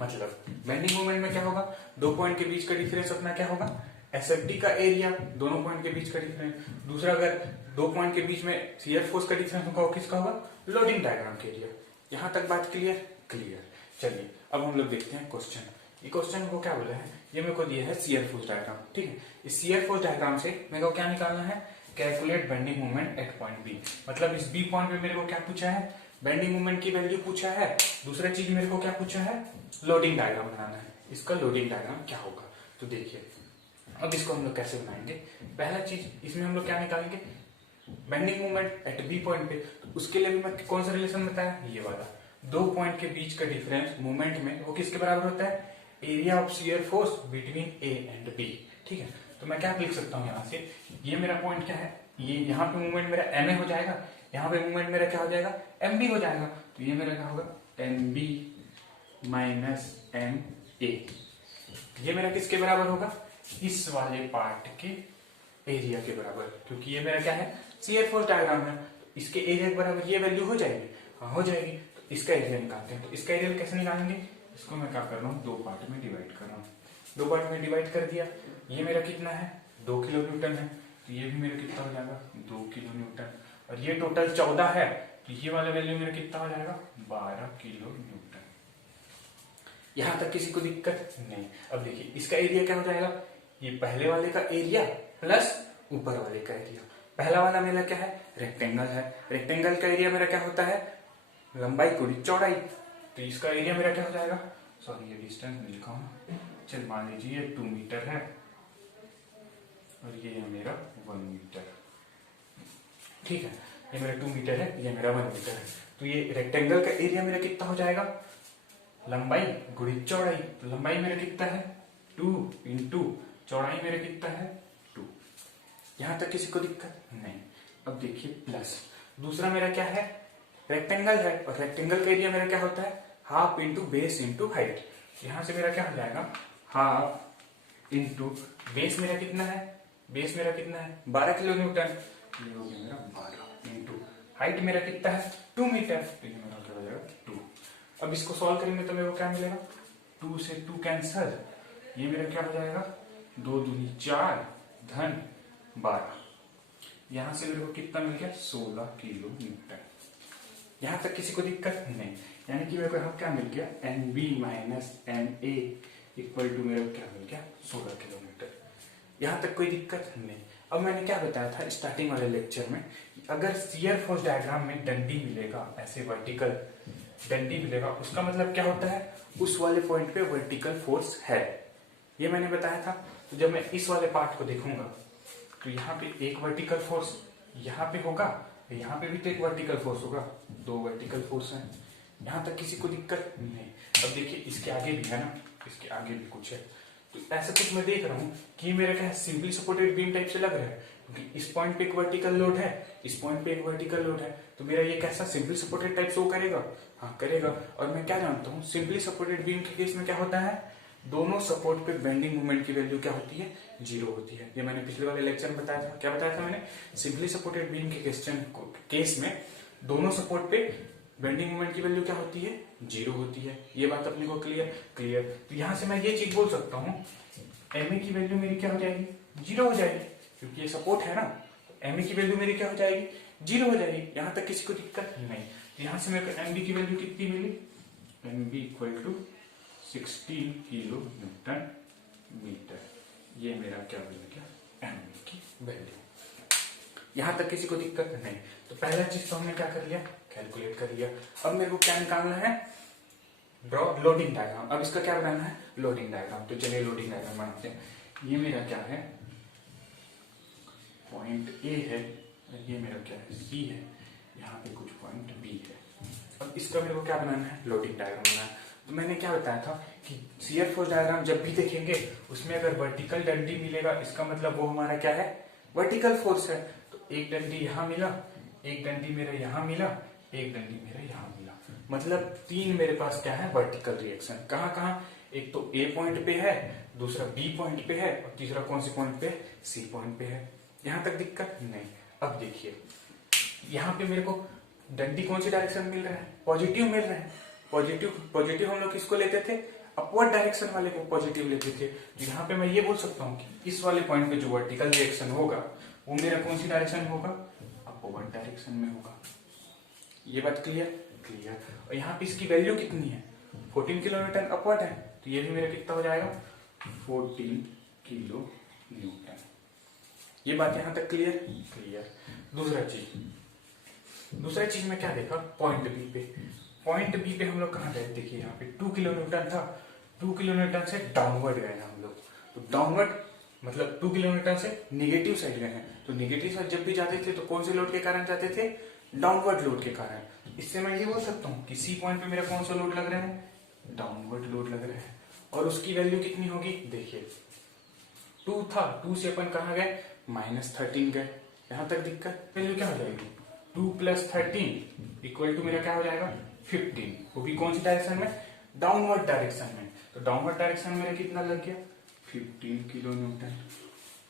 मतलब बेंडिंग मोमेंट में क्या होगा, दो पॉइंट के बीच का डिफरेंस अपना क्या होगा, एसएफडी का एरिया, दोनों पॉइंट के बीच का डिफरेंस। दूसरा, अगर दो पॉइंट के बीच में शियर फोर्स का डिफरेंस होगा, वो किसका होगा, लोडिंग डायग्राम के एरिया। यहां तक बात क्लियर? क्लियर। चलिए अब हम लोग देखते हैं क्वेश्चन। ये क्वेश्चन को क्या बोला है, ये मेरे को दिया है शियर फोर्स डायग्राम। ठीक है, इस शियर फोर्स डायग्राम से मेरे को क्या निकालना है, calculate bending moment at point B. मतलब इस बी पॉइंट पे मेरे को क्या पूछा है, बेंडिंग मोमेंट की वैल्यू पूछा है। दूसरा चीज मेरे को क्या पूछा है, लोडिंग डायग्राम बनाना है। इसका लोडिंग डायग्राम क्या होगा, तो देखिए अब इसको हम लोग कैसे बनाएंगे। पहला चीज इसमें हम लोग क्या निकालेंगे, bending moment at B point पे। तो उसके लिए मैं कौन सा रिलेशन बताया, ये वाला, दो पॉइंट के बीच का डिफरेंस मोमेंट में वो किसके बराबर होता है, area of shear force between A and B. ठीक है, तो मैं क्या लिख सकता हूँ यहाँ से, ये मेरा पॉइंट क्या है, ये यहाँ पे मूवमेंट मेरा एम ए हो जाएगा, यहाँ पे मूवमेंट मेरा क्या हो जाएगा, एम बी हो जाएगा। तो ये मेरा क्या होगा, M B minus M A. ये मेरा किसके बराबर होगा, इस वाले पार्ट के एरिया के बराबर, क्योंकि ये मेरा क्या है, शियर फोर्स डायग्राम है। तो इसके एरिया के बराबर ये वैल्यू हो जाएगी, हाँ हो जाएगी। तो इसका एरिया निकालते हैं। तो इसका एरिया कैसे निकालेंगे, इसको मैं क्या कर रहा हूँ, दो पार्ट में डिवाइड कर रहा हूँ। दो पार्ट में डिवाइड कर दिया, ये मेरा कितना है, 2 किलो न्यूटन है, तो ये भी मेरा कितना हो जाएगा, 2 किलो न्यूटन। और ये टोटल 14 है, तो ये वाला वैल्यू मेरा कितना हो जाएगा, 12 किलो न्यूटन। यहां तक किसी को दिक्कत नहीं। अब देखिए इसका एरिया क्या हो जाएगा, ये पहले वाले का एरिया प्लस ऊपर वाले का एरिया। पहला वाला मेरा क्या है, रेक्टेंगल है, रेक्टेंगल का एरिया मेरा क्या होता है, लंबाई गुणी चौड़ाई। तो इसका एरिया मेरा क्या हो जाएगा, सॉरी ये डिस्टेंस में लिखा हूं, चल मान लीजिए ये 2 मीटर है और ये है मेरा 1 मीटर। ठीक है, ये मेरा 2 मीटर है, ये मेरा 1 मीटर है। तो ये रेक्टेंगल का एरिया मेरा कितना हो जाएगा, लंबाई गुणी चौड़ाई। तो लंबाई मेरा कितना है, 2 इंटू चौड़ाई मेरा कितना है, 2। यहां तक किसी को दिक्कत नहीं। अब देखिए प्लस, दूसरा मेरा क्या है, रेक्टेंगल है, और रेक्टेंगल का एरिया मेरा क्या होता है, half into base into height. यहां से मेरा क्या हो जाएगा, हाफ इंटू बेस मेरा कितना है, बेस मेरा कितना है 12 किलो न्यूटन, ये हो गया मेरा 12 इंटू हाइट मेरा कितना है 2 मीटर, तो ये मेरा क्या हो जाएगा 2। अब इसको सॉल्व करेंगे तो मेरे को क्या मिलेगा, 2 से 2 कैंसल, ये मेरा क्या हो जाएगा 2 दूनी 4 धन 12। यहां से मेरे को कितना मिल गया 16 किलो न्यूटन। यहां तक किसी को दिक्कत नहीं, यानी कि मेरे को यहाँ क्या मिल गया, N B minus N A equal to मेरे को क्या मिल गया 16 किलोमीटर। यहां तक कोई दिक्कत नहीं। अब मैंने क्या बताया था स्टार्टिंग वाले लेक्चर में, अगर शियर फोर्स डायग्राम में डंडी मिलेगा, ऐसे वर्टिकल डंडी मिलेगा, उसका मतलब क्या होता है, उस वाले पॉइंट पे वर्टिकल फोर्स है, ये मैंने बताया था। तो जब मैं इस वाले पार्ट को देखूंगा तो यहाँ पे एक वर्टिकल फोर्स यहाँ पे होगा, यहाँ पे भी तो एक वर्टिकल फोर्स होगा, 2 वर्टिकल फोर्स हैं। यहाँ तक किसी को दिक्कत नहीं। अब देखिए इसके आगे भी है ना, इसके आगे भी कुछ है। तो ऐसा कुछ मैं देख रहा हूँ कि मेरा क्या सिंपली सपोर्टेड बीम टाइप से लग रहा है, क्योंकि इस पॉइंट पे एक वर्टिकल लोड है, इस पॉइंट पे एक वर्टिकल लोड है, तो मेरा ये कैसा सिंपली सपोर्टेड टाइप शो करेगा, हाँ करेगा। और मैं क्या जानता हूँ, सिंपली सपोर्टेड बीम के केस में क्या होता है, दोनों सपोर्ट पे बेंडिंग मोमेंट की वैल्यू क्या होती है, 0 होती है। ये मैंने पिछले वाले लेक्चर में बताया था। क्या बताया था मैंने, सिंपली सपोर्टेड बीम के केस में दोनों सपोर्ट पे बेंडिंग मोमेंट की वैल्यू क्या होती है, 0 होती है। ये बात अपने को क्लियर। तो यहां से मैं ये चीज बोल सकता हूँ, एम ए की वैल्यू मेरी क्या हो जाएगी, 0 हो जाएगी, क्योंकि ये सपोर्ट है ना। तो एम ए की वैल्यू मेरी क्या हो जाएगी, 0 हो जाएगी। यहां तक किसी को दिक्कत नहीं। यहां से मेरे को एम बी की वैल्यू कितनी मिली, M B equal to 16 kilo newton metre. ये मेरा क्या मिल गया, एम बी की वैल्यू। यहां तक किसी को दिक्कत नहीं। तो पहला चीज तो हमने क्या कर लिया, कैलकुलेट कर लिया। अब मेरे को क्या निकालना है, ड्रॉ लोडिंग डायग्राम। अब इसका क्या बनाना है, लोडिंग डायग्राम। तो चलिए लोडिंग डायग्राम बनाते हैं। ये मेरा क्या है, पॉइंट ए है, ये मेरा क्या है, सी है, यहाँ पे कुछ पॉइंट बी है। अब इसका मेरे को क्या बनाना है, लोडिंग डायग्राम बनाना है। तो मैंने क्या बताया था कि शियर फोर्स डायग्राम जब भी देखेंगे उसमें अगर वर्टिकल डंडी मिलेगा, इसका मतलब वो हमारा क्या है, वर्टिकल फोर्स है। तो एक डंडी यहाँ मिला, एक डंडी मेरा यहाँ मिला, एक डंडी मेरा यहाँ मिला, मतलब तीन मेरे पास क्या है, वर्टिकल रिएक्शन। कहाँ कहाँ, एक तो ए पॉइंट पे है, दूसरा बी पॉइंट पे है, और तीसरा कौन से पॉइंट पे, सी पॉइंट पे है। यहां तक दिक्कत नहीं। अब देखिए यहाँ पे मेरे को डंडी कौन सी डायरेक्शन मिल रहा है, पॉजिटिव मिल रहा है। पॉजिटिव हम लोग किसको लेते थे, अपवर्ड डायरेक्शन वाले को पॉजिटिव लेते थे। तो यहाँ पे मैं ये बोल सकता हूँ कि इस वाले पॉइंट पे जो वर्टिकल रिएक्शन होगा वो मेरा कौन सी डायरेक्शन होगा, अपवर्ड डायरेक्शन में होगा। ये बात क्लियर। और यहाँ पे इसकी वैल्यू कितनी है, 14 किलो न्यूटन अपवर्ड है, तो ये भी मेरा कितना हो जाएगा, 14 किलो न्यूटन। ये बात यहाँ तक क्लियर। दूसरा चीज में क्या देखा, पॉइंट बी पे हम लोग कहाँ गए, देखिए यहाँ पे 2 किलो न्यूटन था, 2 किलो न्यूटन से डाउनवर्ड गए हम लोग। तो डाउनवर्ड मतलब 2 किलो न्यूटन से निगेटिव साइड गए हैं। तो निगेटिव साइड जब भी जाते थे तो कौन से लोड के कारण जाते थे, डाउनवर्ड लोड के कारण। इससे मैं ये बोल सकता हूँ कि सी पॉइंट पे मेरा कौन सा लोड लग रहा है, डाउनवर्ड लोड लग रहा है। और उसकी वैल्यू कितनी होगी, देखिए 2 था, 2 से अपन कहाँ गए, -13 गए। यहां तक दिक्कत, वैल्यू क्या हो जाएगी, 2 + 13 इक्वल टू मेरा क्या हो जाएगा, 15। वो भी कौन सी डायरेक्शन में, डाउनवर्ड डायरेक्शन में। तो डाउनवर्ड डायरेक्शन में मेरा कितना लग गया, 15 किलो न्यूटन।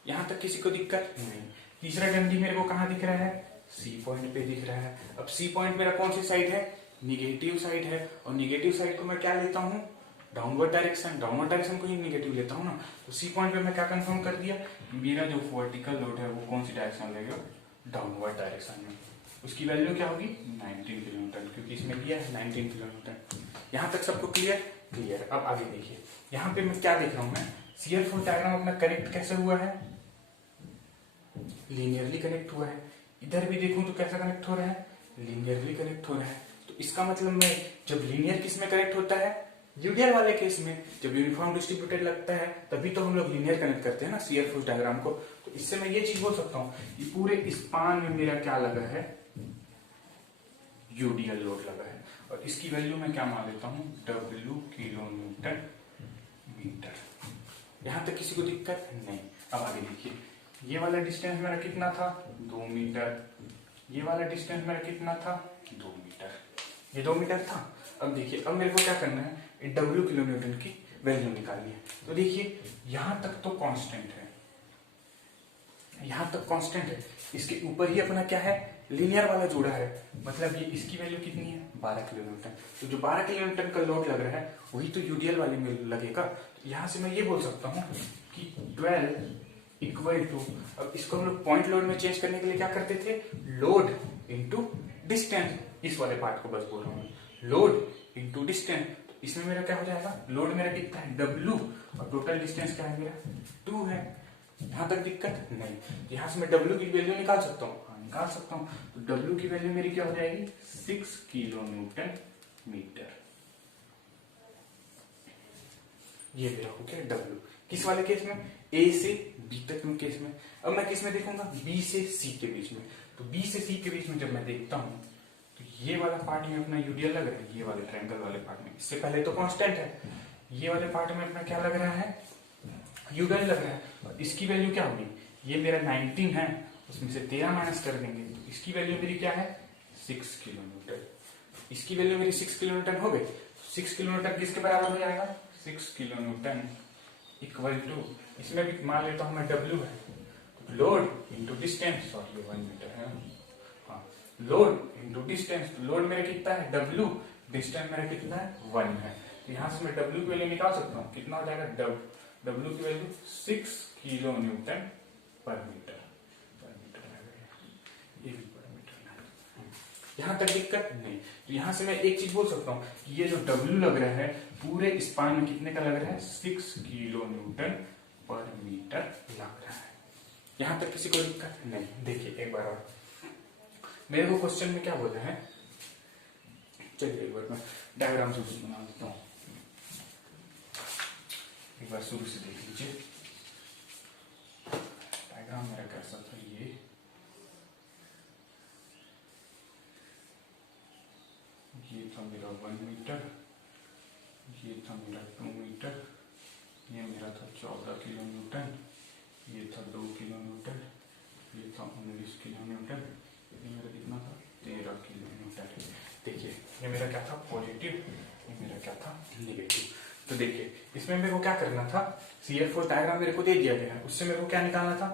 यहां तक किसी को दिक्कत नहीं। तीसरा डंडी मेरे को कहाँ दिख रहा है, सी पॉइंट पे दिख रहा है। अब सी पॉइंट मेरा कौन सी साइड है, निगेटिव साइड है। और निगेटिव साइड को मैं क्या लेता हूँ, डाउनवर्ड डायरेक्शन को ही निगेटिव लेता हूँ ना। तो सी पॉइंट पे मैं क्या कंफर्म कर दिया, मेरा जो वर्टिकल लोड है वो कौन सी डायरेक्शन लेगा, डाउनवर्ड डायरेक्शन में। उसकी वैल्यू क्या होगी, 19 किलो न्यूटन, क्योंकि इसमें दिया है 19 किलो न्यूटन। यहाँ तक सबको क्लियर। अब आगे देखिए, यहाँ पे मैं क्या देख रहा हूँ, मैं शियर फोर्स डायग्राम अपना कनेक्ट कैसे हुआ है, लीनियरली कनेक्ट हुआ है। इधर भी देखूं तो कैसा कनेक्ट हो रहा है, लीनियरली कनेक्ट हो रहा है। तो इसका मतलब मैं जब लीनियर किस में कनेक्ट होता है, यूडियल वाले केस में। जब यूनिफॉर्म डिस्ट्रीब्यूटेड लगता है तभी तो हम लोग लीनियर कनेक्ट करते हैं ना शियर फोर्स डायग्राम को। तो इससे मैं ये चीज बोल सकता हूँ कि पूरे स्पान में मेरा क्या लगा है, यूडियल लोड लगा है। और इसकी वैल्यू मैं क्या मान लेता हूँ, W किलो न्यूटन मीटर। यहां तक किसी को दिक्कत नहीं। अब आगे देखिए, ये वाला डिस्टेंस मेरा कितना था, 2 मीटर। ये वाला डिस्टेंस मेरा कितना था, 2 मीटर। ये 2 मीटर था। अब देखिए, अब मेरे को क्या करना है, W किलो न्यूटन की वैल्यू निकालनी है। तो देखिए यहां तक तो कांस्टेंट है, यहां तक कांस्टेंट है। इसके ऊपर ही अपना क्या है, लीनियर वाला जुड़ा है। मतलब ये इसकी वैल्यू कितनी है, 12 किलो न्यूटन। तो जो 12 किलो न्यूटन का लोड लग रहा है वही तो यूडियल वाले में लगेगा। तो यहां से मैं ये बोल सकता हूँ कि 12 इक्वल टू, अब इसको हम लोग पॉइंट लोड में चेंज करने के लिए क्या करते थे, लोड इंटू डिस्टेंस। इस वाले पार्ट को बस बोल रहा हूँ, लोड इंटू डिस्टेंस। तो इसमें मेरा क्या हो जाएगा, लोड मेरा कितना है, W, और टोटल डिस्टेंस क्या है मेरा, 2 है। यहां तक दिक्कत नहीं। यहां से मैं W की वैल्यू निकाल सकता हूँ, निकाल सकता हूँ। तो W की वैल्यू मेरी क्या हो जाएगी, 6 किलो न्यूटन मीटर। ये मेरा हो गया W। किस वाले केस में, A से B तक में केस में। अब मैं किस में देखूंगा, B से C के बीच में। तो B से C के बीच में जब मैं देखता हूं तो ये वाला पार्ट में अपना यूडियल लग रहा है, ये वाले ट्रायंगल वाले पार्ट में। इससे पहले तो कांस्टेंट है। ये वाले पार्ट में अपना क्या लग रहा है, यूडियल लग रहा है। और इसकी वैल्यू क्या होगी, ये मेरा 19 है, उसमें से 13 माइनस कर देंगे। तो इसकी वैल्यू मेरी क्या है, 6 किलो न्यूटन। इसकी वैल्यू मेरी 6 किलो न्यूटन हो गई। 6 किलो न्यूटन किसके बराबर हो जाएगा, 6 किलो न्यूटन इक्वल टू, इसमें भी मान लेता हूं मैं W है, तो load into distance, sorry 1 metre है, हाँ, लोड इंटू डिस्टेंस। लोड मेरा कितना है, W, डिस्टेंस मेरा कितना है, 1 है। तो यहां से मैं W की वैल्यू निकाल सकता हूँ, कितना हो जाएगा, W की वैल्यू 6 किलो न्यूटन पर मीटर। ये भी पर मीटर। यहां तक दिक्कत नहीं। तो यहां से मैं एक चीज बोल सकता हूँ कि ये जो W लग रहा है पूरे स्पान में कितने का लग रहा है, 6 किलो न्यूटन पर मीटर लग रहा है। यहां तक किसी को दिक्कत नहीं। देखिए एक बार और, मेरे को क्वेश्चन में क्या बोला है, चलिए एक बार मैं डायग्राम से बना देता हूँ। एक बार शुरू से देख लीजिए। डायग्राम मेरा कैसा था, ये था मेरा 1 मीटर, ये था मेरा 2 मीटर, ये मेरा था 14 किलो न्यूटन, ये था 2 किलो न्यूटन, ये था 19 किलो न्यूटन, ये मेरा कितना था 13 किलो न्यूटन। देखिए ये मेरा क्या था पॉजिटिव, ये मेरा क्या था नेगेटिव। तो देखिए इसमें मेरे को क्या करना था, शियर फोर्स डायग्राम मेरे को दे दिया गया है, उससे मेरे को क्या निकालना था,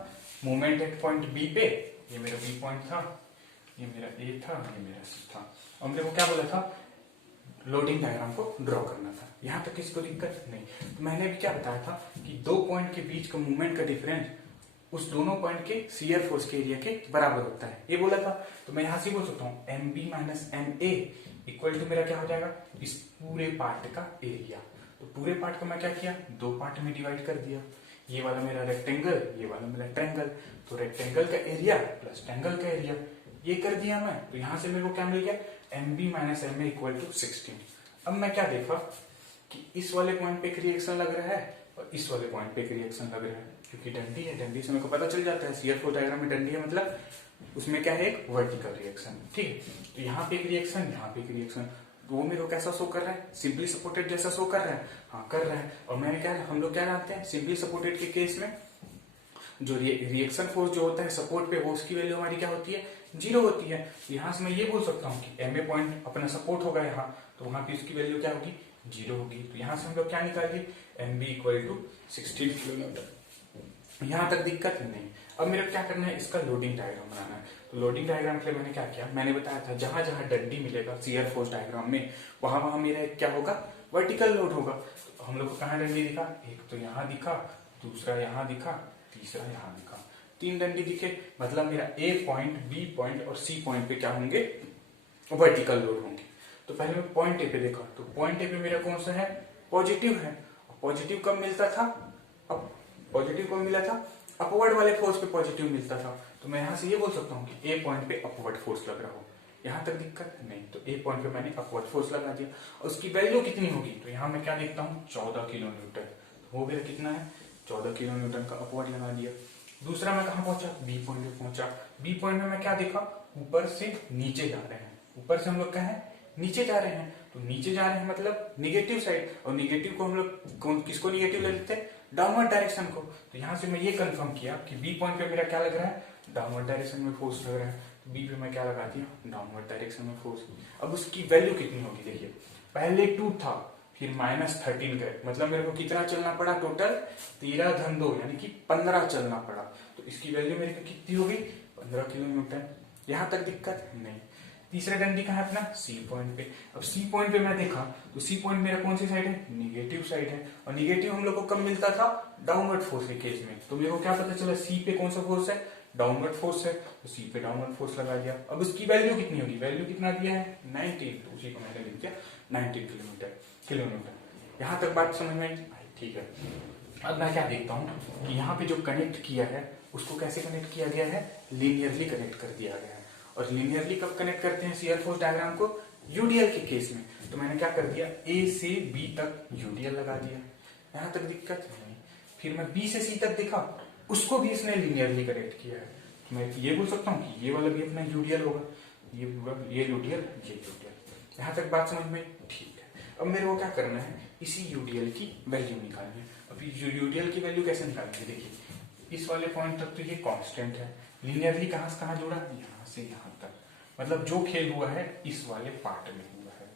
मोमेंट एट पॉइंट बी पे, ये मेरा बी पॉइंट था, ये मेरा ए था, ये मेरा सी था। और मेरे को क्या बोला था, लोडिंग डायग्राम को ड्रॉ करना था। यहां तक किसी को दिक्कत नहीं। तो मैंने भी क्या बताया था कि दो पॉइंट के बीच का मूवमेंट का डिफरेंस उस दोनों पॉइंट के शियर फोर्स के एरिया के बराबर होता है, ये बोला था। तो मैं यहां से बोल सकता हूँ M B minus M A equal to मेरा क्या हो जाएगा, इस पूरे पार्ट का एरिया। तो पूरे पार्ट को मैं क्या किया, दो पार्ट में डिवाइड कर दिया। ये वाला मेरा रेक्टेंगल, ये वाला मेरा ट्रायंगल। तो रेक्टेंगल का एरिया प्लस ट्रायंगल का एरिया ये कर दिया मैं। तो यहां से मेरे को क्या मिल गया, M B minus M A equal to 16। अब मैं क्या देखा कि इस वाले पॉइंट पे एक रिएक्शन लग रहा है और इस वाले पॉइंट पे एक रिएक्शन लग रहा है, क्योंकि डंडी है, डंडी से मेरे को पता चल जाता है शियर फोर्स डायग्राम में डंडी है मतलब उसमें क्या है, एक वर्टिकल रिएक्शन। ठीक है, तो यहाँ पे एक रिएक्शन, यहाँ पे एक रिएक्शन, वो मेरे को कैसा शो कर रहा है, सिंपली सपोर्टेड जैसा शो कर रहा है। हाँ कर रहा है। और मैंने क्या, हम लोग क्या जानते हैं सिंपली सपोर्टेड के केस में जो रिएक्शन फोर्स जो होता है सपोर्ट पे, वो उसकी वैल्यू हमारी क्या होती है, 0 होती है। यहाँ से मैं ये बोल सकता हूँ कि एम ए पॉइंट अपना सपोर्ट होगा यहाँ, तो वहां पे उसकी वैल्यू क्या होगी, 0 होगी। तो यहाँ से हम लोग क्या निकालिए, M B equal to 16 kilometre. यहाँ तक दिक्कत नहीं। अब मेरे को क्या करना है, इसका लोडिंग डायग्राम बनाना है। तो लोडिंग डायग्राम के लिए मैंने क्या किया, मैंने बताया था जहां जहां डंडी मिलेगा शियर फोर्स डायग्राम में, वहां वहां मेरा क्या होगा, वर्टिकल लोड होगा। तो हम लोग को कहाँ डंडी दिखा, एक तो यहाँ दिखा, दूसरा यहाँ दिखा, तीसरा यहाँ दिखा, 3 डंडी दिखे। मतलब मेरा ए पॉइंट, बी पॉइंट और सी पॉइंट पे क्या होंगे, वर्टिकल लोड होंगे। तो पहले मैं पॉइंट ए पे देखा, तो पॉइंट ए पे मेरा कौन सा है, पॉजिटिव है। पॉजिटिव कब मिलता था, अब पॉजिटिव कब मिला था, अपवर्ड वाले फोर्स पे पॉजिटिव मिलता था। तो मैं यहां से ये बोल सकता हूँ कि ए पॉइंट पे अपवर्ड फोर्स लग रहा हो, यहां तक दिक्कत नहीं। तो ए पॉइंट पे मैंने अपवर्ड फोर्स लगा दिया और उसकी वैल्यू कितनी होगी, तो यहाँ मैं क्या देखता हूँ 14 किलो न्यूटन। तो वो मेरा कितना है, 14 किलो न्यूटन का अपवर्ड लगा दिया। दूसरा मैं कहाँ पहुंचा, बी पॉइंट पे पहुंचा। बी पॉइंट में मैं क्या देखा, ऊपर से नीचे जा रहे हैं, ऊपर से हम लोग क्या है, नीचे जा रहे हैं। तो नीचे जा रहे हैं मतलब निगेटिव साइड, और निगेटिव को हम लोग किसको निगेटिव ले लेते हैं, डाउनवर्ड डायरेक्शन को। तो यहाँ से मैं ये कंफर्म किया कि बी पॉइंट पे मेरा क्या लग रहा है, डाउनवर्ड डायरेक्शन में फोर्स लग रहा है। तो बी पे मैं क्या लगा दिया, डाउनवर्ड डायरेक्शन में फोर्स। अब उसकी वैल्यू कितनी होगी, देखिए पहले 2 था, फिर -13 गए, मतलब मेरे को कितना चलना पड़ा, टोटल 13 धन 2 यानी कि 15 चलना पड़ा। तो इसकी वैल्यू मेरे को कितनी होगी, 15 किलो न्यूटन। यहां तक दिक्कत नहीं। तीसरा डंडी कहाँ है अपना, सी पॉइंट पे। अब सी पॉइंट पे मैं देखा तो सी पॉइंट मेरा कौन सी साइड है, निगेटिव साइड है। और निगेटिव हम लोग को कब मिलता था, डाउनवर्ड फोर्स के केस में। तो मेरे को क्या पता चला, सी पे कौन सा फोर्स है, डाउनवर्ड फोर्स है। तो सी पे डाउनवर्ड फोर्स लगा दिया। अब उसकी वैल्यू कितनी होगी, वैल्यू कितना दिया है 19, तो उसी को मैंने लिख दिया 19 किलो न्यूटन। यहाँ तक बात समझ में आई, ठीक है। अब मैं क्या देखता हूँ कि यहाँ पे जो कनेक्ट किया है उसको कैसे कनेक्ट किया गया है, लीनियरली कनेक्ट कर दिया गया है। और लीनियरली कब कनेक्ट करते हैं शियर फोर्स डायग्राम को, यूडीएल के केस में। तो मैंने क्या कर दिया, ए से बी तक यूडीएल लगा दिया, यहां तक दिक्कत नहीं। फिर मैं बी से सी तक देखा, उसको भी इसने लीनियरली कनेक्ट किया है। तो मैं ये बोल सकता हूँ कि ये वाला भी अपना यूडीएल होगा, ये यूडीएल, ये यूडीएल। यहां तक बात समझ में, ठीक है। अब मेरे को क्या करना है, इसी यूडीएल की वैल्यू निकालनी है। अभी यूडीएल की वैल्यू कैसे निकालेंगे, देखिए इस वाले पॉइंट तक तो ये कांस्टेंट है, लीनियरली कहां से कहां जुड़ा, यहाँ से यहाँ तक, मतलब जो खेल हुआ है इस वाले पार्ट में हुआ है।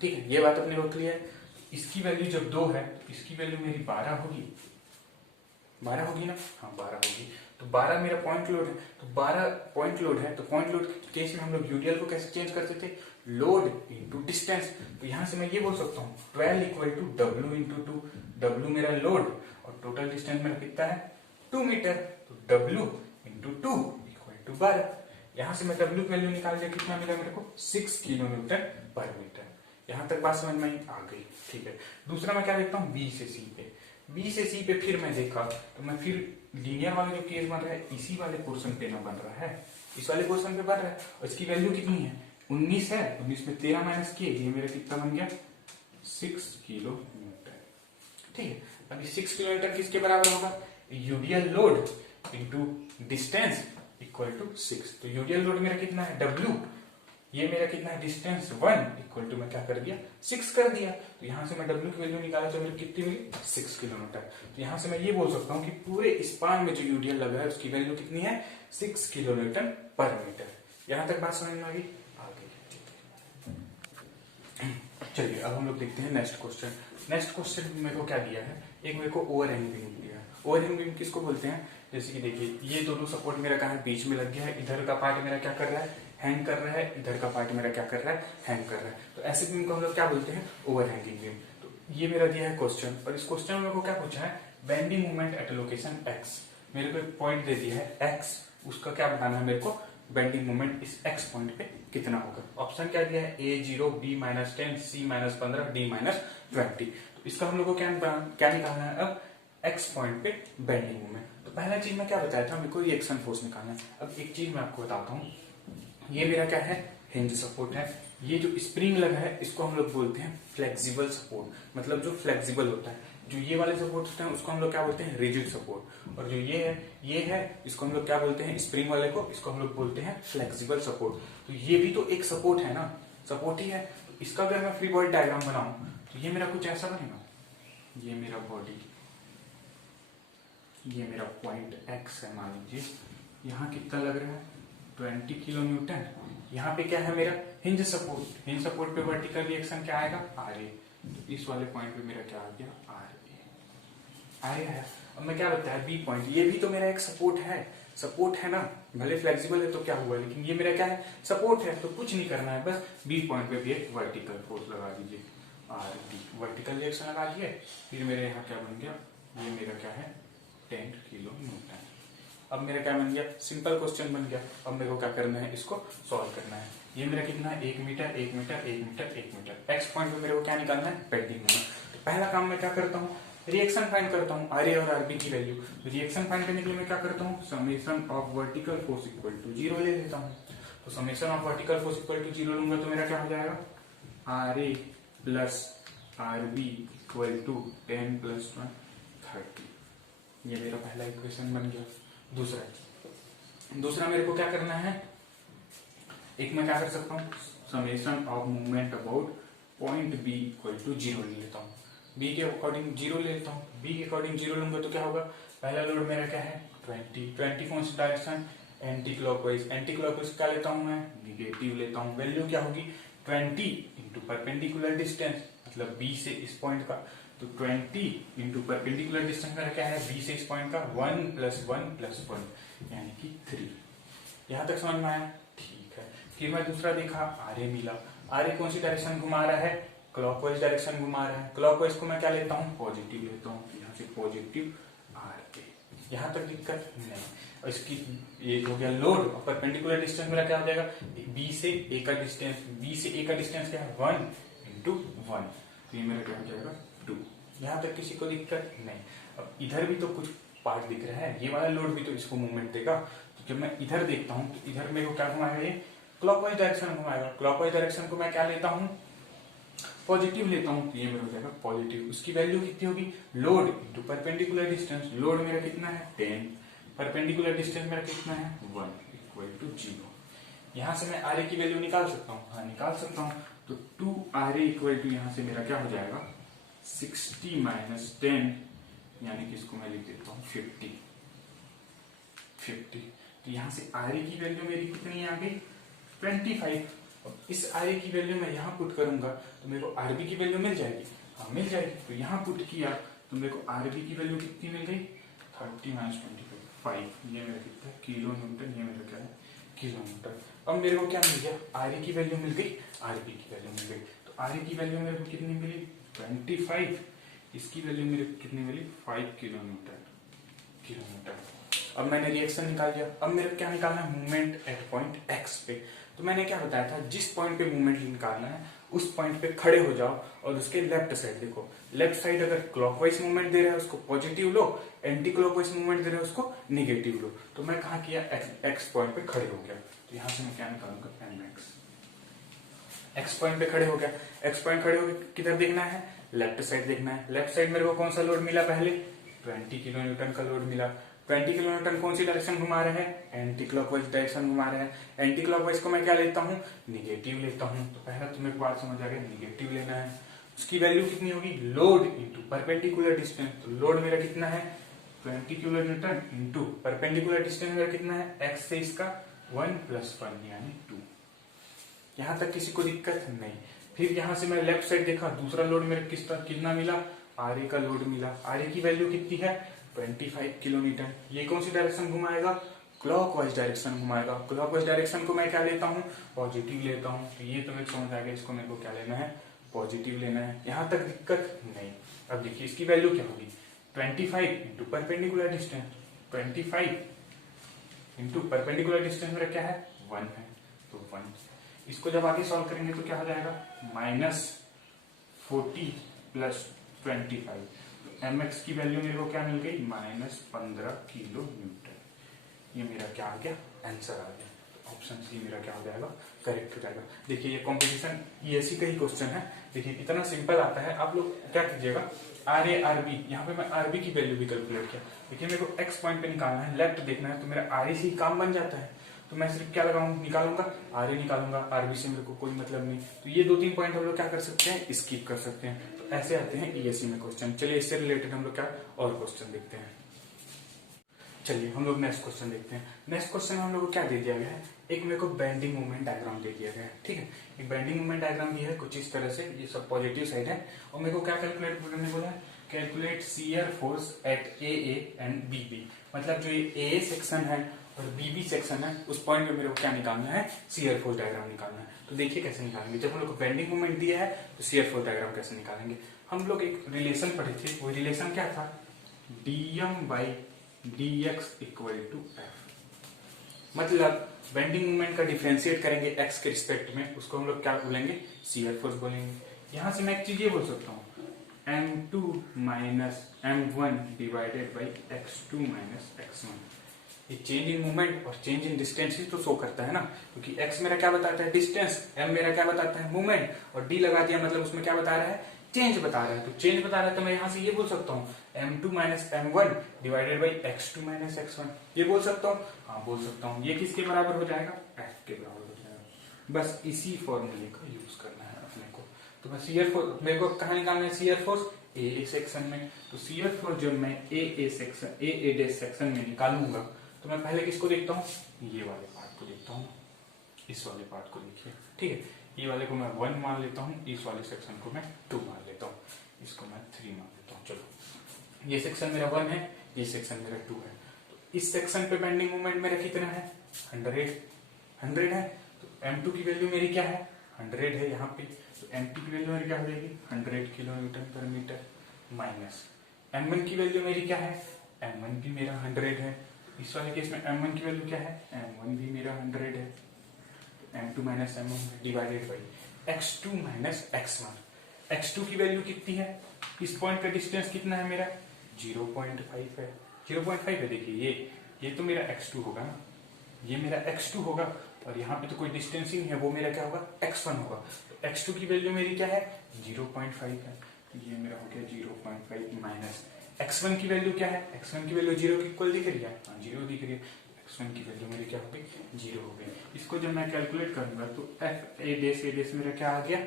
ठीक है, ये बात अपने को क्लियर है। इसकी वैल्यू जब 2 है तो इसकी वैल्यू मेरी 12 होगी, 12 होगी ना, हाँ 12 होगी। तो 12 मेरा पॉइंट लोड है, तो 12 पॉइंट लोड है। तो पॉइंट लोड केस में हम लोग यूडीएल को कैसे चेंज करते थे, लोड इंटू डिस्टेंस। तो यहां से मैं ये बोल सकता हूँ 12 equal to W into 2। W मेरा लोड और टोटल डिस्टेंस मेरा कितना है, 2 मीटर। तो W इंटू 2 इक्वल टू 12। यहां से मैं W की वैल्यू निकाल दिया, कितना मिला मेरे को, 6 किलो न्यूटन पर मीटर। यहां तक बात समझ में आ गई, ठीक है। दूसरा मैं क्या देखता हूँ, बी से सी पे। बी से सी पे फिर मैं देखा तो मैं फिर लीनियर वाला जो केस बन रहा है इसी वाले पोर्शन पे ना बन रहा है, इस वाले पोर्शन पे बन रहा है। और इसकी वैल्यू कितनी है, 19 है। 19 में 13 माइनस किए, ये मेरा कितना बन गया, 6 किलो न्यूटन। ठीक है, अभी 6 किलोमीटर किसके बराबर होगा, UDL load into distance equal to 6। तो यूडियल लोड मेरा कितना है W, ये मेरा कितना है डिस्टेंस 1 इक्वल टू मैं क्या कर दिया 6 कर दिया। तो यहां से मैं W की वैल्यू निकाला तो मेरी कितनी मिली 6 किलोमीटर। तो यहां से मैं ये बोल सकता हूं कि पूरे स्पान में जो यूडियल लगा है उसकी वैल्यू कितनी है 6 किलोमीटर पर मीटर। यहां तक बात समझ में आ गई। चलिए अब हम लोग देखते हैं नेक्स्ट क्वेश्चन। नेक्स्ट क्वेश्चन मेरे को क्या दिया है, एक मेरे को ओवरहैंग बीम दिया है। ओवरहैंग बीम किसको बोलते हैं, जैसे कि देखिए ये दोनों सपोर्ट मेरा कहाँ बीच में लग गया है, इधर का पार्ट मेरा क्या कर रहा है हैंग कर रहा है, इधर का पार्ट मेरा क्या कर रहा है हैंग कर रहा है। तो ऐसे बीम को हम लोग क्या बोलते हैं ओवरहैंगिंग बीम। तो ये मेरा दिया है क्वेश्चन, और इस क्वेश्चन में मेरे को क्या पूछा है bending moment eight location x. मेरे को एक पॉइंट दे दिया है एक्स, उसका क्या बताना है मेरे को बेंडिंग मोमेंट इस एक्स पॉइंट पे कितना होगा। ऑप्शन क्या दिया है A0, B -10, C -15, D -20। तो इसका हम लोग को क्या निकालना है अब एक्स पॉइंट पे बेंडिंग मोमेंट। तो पहला चीज मैं क्या बताया था मेरे को रिएक्शन फोर्स निकालना है। अब एक चीज मैं आपको बताता हूँ, ये मेरा क्या है हिंज सपोर्ट है। ये जो स्प्रिंग लगा है इसको हम लोग बोलते हैं फ्लेक्सिबल सपोर्ट, मतलब जो फ्लेक्सिबल होता है। जो ये वाले सपोर्ट होते हैं उसको हम लोग क्या बोलते हैं रिजिड सपोर्ट, और जो ये है इसको हम लोग क्या बोलते हैं स्प्रिंग वाले को, इसको हम लोग बोलते हैं फ्लेक्सिबल सपोर्ट। तो ये भी तो एक सपोर्ट है ना, सपोर्ट ही है। तो इसका अगर मैं फ्री बॉडी डायग्राम बनाऊं तो ये मेरा कुछ ऐसा बनेगा, ये मेरा बॉडी, ये मेरा पॉइंट एक्स है मान लीजिए, यहाँ कितना लग रहा है 20 किलो न्यूटन। यहाँ पे क्या है मेरा हिंज सपोर्ट, हिंज सपोर्ट पे वर्टिकल रिएक्शन क्या आएगा RA। तो इस वाले पॉइंट पे मेरा क्या आ गया RA आया है। अब मैं क्या बताया B पॉइंट, ये भी तो मेरा एक सपोर्ट है ना, भले फ्लेक्सिबल है तो क्या हुआ, लेकिन ये मेरा क्या है सपोर्ट है। तो कुछ नहीं करना है, बस B पॉइंट पे भी एक वर्टिकल फोर्स लगा दीजिए RD, वर्टिकल रिएक्शन लगा दिए। फिर मेरे यहाँ क्या बन गया, ये मेरा क्या है 10 किलो न्यूटन। अब मेरा क्या बन गया सिंपल क्वेश्चन बन गया। अब मेरे को क्या करना है इसको सॉल्व करना है। ये मेरा कितना है 1 metre 1 metre 1 metre 1 metre. X point पे मेरे को क्या निकालना है बेंडिंग मोमेंट। तो पहला काम मैं क्या करता हूँ रिएक्शन फाइंड करता हूँ RA और RB की वैल्यू। तो रिएक्शन फाइंड करने के लिए मैं क्या करता हूँ summation of vertical force equal to 0 ले लेता हूँ। तो summation of vertical force equal to 0 लूंगा तो मेरा क्या हो जाएगा RA plus RB equal to 10 + 1 30। ये मेरा पहला इक्वेशन बन गया। दूसरा मेरे को क्या करना है, एक मैं क्या कर सकता हूँ summation of movement about point B equal to 0 ले लेता हूँ। B के अकॉर्डिंग 0 ले लेता हूँ। B के अकॉर्डिंग 0 लूंगा तो क्या होगा, पहला लोड मेरा क्या है 20 कौन सी direction anticlockwise. Anticlockwise क्या लेता हूँ मैं निगेटिव लेता हूँ। वैल्यू क्या होगी 20 इंटू परपेंडिकुलर डिस्टेंस, मतलब B से इस पॉइंट का। तो 20 इंटू परपेंडिकुलर डिस्टेंस मेरा क्या है B से इस पॉइंट का 1 + 1 + 1 यानी कि 3। यहां तक समझ में आया, ठीक है। फिर मैं दूसरा देखा RA मिला। RA कौन सी डायरेक्शन घुमा रहा है क्लॉकवाइज डायरेक्शन घुमा रहा है। क्लॉकवाइज को मैं क्या लेता हूँ पॉजिटिव लेता हूँ, यहाँ से पॉजिटिव RA। यहाँ तक दिक्कत नहीं। और इसकी ये हो गया लोड और परपेंडिकुलर डिस्टेंस मेरा क्या हो जाएगा B से A का डिस्टेंस। B से A का डिस्टेंस क्या है 1 × 1, तो ये मेरा क्या हो जाएगा 2। यहाँ तक किसी को दिक्कत नहीं। अब इधर भी तो कुछ पार्ट दिख रहा है, ये वाला लोड भी तो इसको मूवमेंट देगा। तो जब मैं इधर देखता हूँ तो इधर मेरे को क्या घुमाएगा ये क्लॉकवाइज डायरेक्शन घुमाएगा। क्लॉकवाइज डायरेक्शन को मैं क्या लेता हूँ पॉजिटिव लेता हूँ, तो ये मेरा हो जाएगा पॉजिटिव। उसकी वैल्यू कितनी होगी load into perpendicular distance. Load मेरा कितना है 10, परपेंडिकुलर डिस्टेंस मेरा कितना है 1 = 0। यहाँ से मैं RA की वैल्यू निकाल सकता हूँ, हाँ निकाल सकता हूँ। तो 2RA = यहाँ से मेरा क्या हो जाएगा 60 - 10 यानी कि इसको मैं लिख देता हूँ 50। तो यहाँ से RA की वैल्यू मेरी कितनी आ गई 25। इस RA की वैल्यू मैं यहाँ पुट करूंगा तो मेरे को RB की वैल्यू मिल जाएगी, हाँ मिल जाएगी। तो यहाँ पुट किया तो मेरे को RB की वैल्यू कितनी मिल गई 30 - 25। ये मेरा कितना है किलो न्यूटन, ये मेरा क्या है किलोमीटर। अब मेरे को क्या मिल गया RA की वैल्यू मिल गई, RB की वैल्यू मिल गई। तो RA की वैल्यू मेरे को कितनी मिली 25, इसकी वैल्यू मेरे को कितनी मिली 5 किलोमीटर। अब मैंने रिएक्शन निकाल दिया। अब मेरे को क्या निकालना है मूवमेंट एट पॉइंट X पे। तो मैंने क्या बताया था जिस पॉइंट पे मूवमेंट निकालना है उस पॉइंट पे खड़े हो जाओ और उसके लेफ्ट साइड देखो। लेफ्ट साइड अगर क्लॉकवाइज मूवमेंट दे रहा है उसको पॉजिटिव लो, एंटी क्लॉकवाइज मूवमेंट दे रहा है उसको निगेटिव लो। तो मैं कहा किया X पॉइंट पे खड़े हो गया। तो यहाँ से मैं क्या निकालूंगा MX। एक्स पॉइंट पे खड़े हो गया, एक्स पॉइंट खड़े होकर किधर देखना है, लेफ्ट साइड देखना है। लेफ्ट साइड मेरे को कौन सा लोड मिला, पहले 20 किलो न्यूटन का लोड मिला। 20 किलो न्यूटन कौन सी डायरेक्शन घुमा रहे हैं, एंटी क्लॉकवाइज डायरेक्शन घुमा रहे हैं। एंटी क्लॉकवाइज को मैं क्या लेता हूँ, निगेटिव लेता हूँ। तो पहला तुम्हें बात समझ आ गया, निगेटिव लेना है। उसकी वैल्यू कितनी होगी, लोड इंटू परपेंडिकुलर डिस्टेंस। तो लोड मेरा कितना है 20 kilo Newton into perpendicular distance मेरा कितना है, एक्स से इसका 1 + 1 यानी 2। यहां तक किसी को दिक्कत नहीं। फिर यहां से मैं लेफ्ट साइड देखा, दूसरा लोड मेरे कितना मिला, आर ए का लोड मिला। आर ए की वैल्यू कितनी है 25 किलो न्यूटन। ये कौन सी डायरेक्शन घुमाएगा, क्लॉकवाइज डायरेक्शन घुमाएगा। क्लॉकवाइज डायरेक्शन को मैं क्या लेता हूँ, पॉजिटिव लेता हूँ। तो ये तुम्हें समझ आ गया, इसको मेरे को क्या लेना है, पॉजिटिव लेना है। यहां तक दिक्कत नहीं। अब देखिए इसकी वैल्यू क्या होगी, 25 into perpendicular distance. 25 into perpendicular distance मेरा क्या है, 1 है, तो 1। इसको जब आगे सॉल्व करेंगे तो क्या हो जाएगा, -40 + 25। तो mx की वैल्यू मेरे को क्या मिल गई, -15 किलो न्यूटन। ये मेरा क्या आ गया, आंसर आ गया। तो ऑप्शन सी मेरा क्या हो जाएगा, करेक्ट हो जाएगा। देखिए ये कॉम्पिटिशन ये ऐसी का ही क्वेश्चन है। देखिए इतना सिंपल आता है। आप लोग क्या कीजिएगा, आर ए आर बी, यहाँ पे मैं आर बी की वैल्यू भी कैलकुलेट किया। देखिए मेरे को एक्स पॉइंट पे निकालना है, लेफ्ट देखना है, तो मेरा आर ए से ही काम बन जाता है। तो मैं सिर्फ क्या निकालूंगा, आर ए निकालूंगा, आर बी से मेरे को कोई मतलब नहीं। तो ये 2-3 पॉइंट हम लोग क्या कर सकते हैं, स्किप कर सकते हैं। तो ऐसे आते हैं ईएससी में क्वेश्चन। चलिए इससे रिलेटेड हम लोग क्या और क्वेश्चन देखते हैं। चलिए हम लोग नेक्स्ट क्वेश्चन देखते हैं। नेक्स्ट क्वेश्चन में हम लोग को क्या दे दिया गया है, एक मेरे को बेंडिंग मोमेंट डायग्राम दे दिया गया है। ठीक है, एक बेंडिंग मोमेंट डायग्राम ये है कुछ इस तरह से, ये सब पॉजिटिव साइड है। और मेरे को क्या कैलकुलेट करने बोला है, calculate shear force at A and B B. मतलब जो ये ए सेक्शन है और बीबी सेक्शन है, उस पॉइंट में मेरे को क्या निकालना है, शियर फोर्स डायग्राम निकालना है। तो देखिए कैसे निकालेंगे, जब हम लोग को बेंडिंग मोमेंट दिया है तो शियर फोर्स डायग्राम कैसे निकालेंगे। हम लोग एक रिलेशन पढ़े थे, वो रिलेशन क्या था, dm/dx = f। मतलब बेंडिंग मोमेंट का डिफरेंशिएट करेंगे एक्स के रिस्पेक्ट में, उसको हम लोग क्या बोलेंगे, शियर फोर्स बोलेंगे। यहां से मैं एक चीज ये बोल सकता हूँ, m2 - m1 / x2 - x1। ये चेंज इन मूवमेंट और चेंज इन डिस्टेंस ही तो शो करता है ना, क्योंकि x मेरा क्या बताता है, डिस्टेंस, m मेरा क्या बताता है, मूवमेंट, और d लगा दिया मतलब उसमें क्या बता रहा है, चेंज बता रहा है। तो चेंज बता रहा है तो मैं यहाँ से ये बोल सकता हूँ m2 - m1 / x2 - x1। ये बोल सकता हूँ, हाँ बोल सकता हूँ। ये किसके बराबर हो जाएगा, f के बराबर हो जाएगा। बस इसी फॉर्मूले का यूज करना है अपने को। तो मैं शियर फोर्स, मेरे को कहाँ निकालना है शियर फोर्स, ए सेक्शन में। तो शियर फोर्स जब मैं ए सेक्शन में निकालूंगा तो मैं पहले किसको देखता हूँ, ये वाले पार्ट को देखता हूँ। इस वाले पार्ट को देखिए, ठीक है, ये वाले को मैं 1 मान लेता हूँ, इस वाले सेक्शन को मैं 2 मान लेता हूँ, इसको मैं 3 मान लेता हूँ। चलो ये सेक्शन मेरा 1 है, ये सेक्शन मेरा 2 है। तो इस सेक्शन पे बेंडिंग मोमेंट मेरा कितना है, 100 है। तो m2 की वैल्यू मेरी क्या है, 100 है यहाँ पे। तो m2 की वैल्यू मेरी क्या हो जाएगी, 100 किलो न्यूटन पर मीटर, माइनस m1 की वैल्यू मेरी क्या है, m1 भी मेरा 100 है। इस वाले केस में m1 की वैल्यू क्या है, m1 भी मेरा 100 है। m2 - m1 divided by x2 - x1। x2 की वैल्यू कितनी है, इस पॉइंट का डिस्टेंस कितना है मेरा, 0.5 है। 0.5 है। देखिए ये तो मेरा x2 होगा ना, ये मेरा x2 होगा, और यहाँ पे तो कोई डिस्टेंस ही नहीं है, वो मेरा क्या होगा, x1 होगा। तो x2 की वैल्यू मेरी क्या है, 0.5 है। तो ये मेरा हो गया 0.5 माइनस x1 की वैल्यू क्या है, x1 की वैल्यू 0 के इक्वल दिख रही है, हाँ 0 दिख रही है। x1 की वैल्यू मेरी क्या हो गई, 0 हो गई। इसको जब मैं कैलकुलेट करूंगा तो f a डेस मेरा क्या आ गया,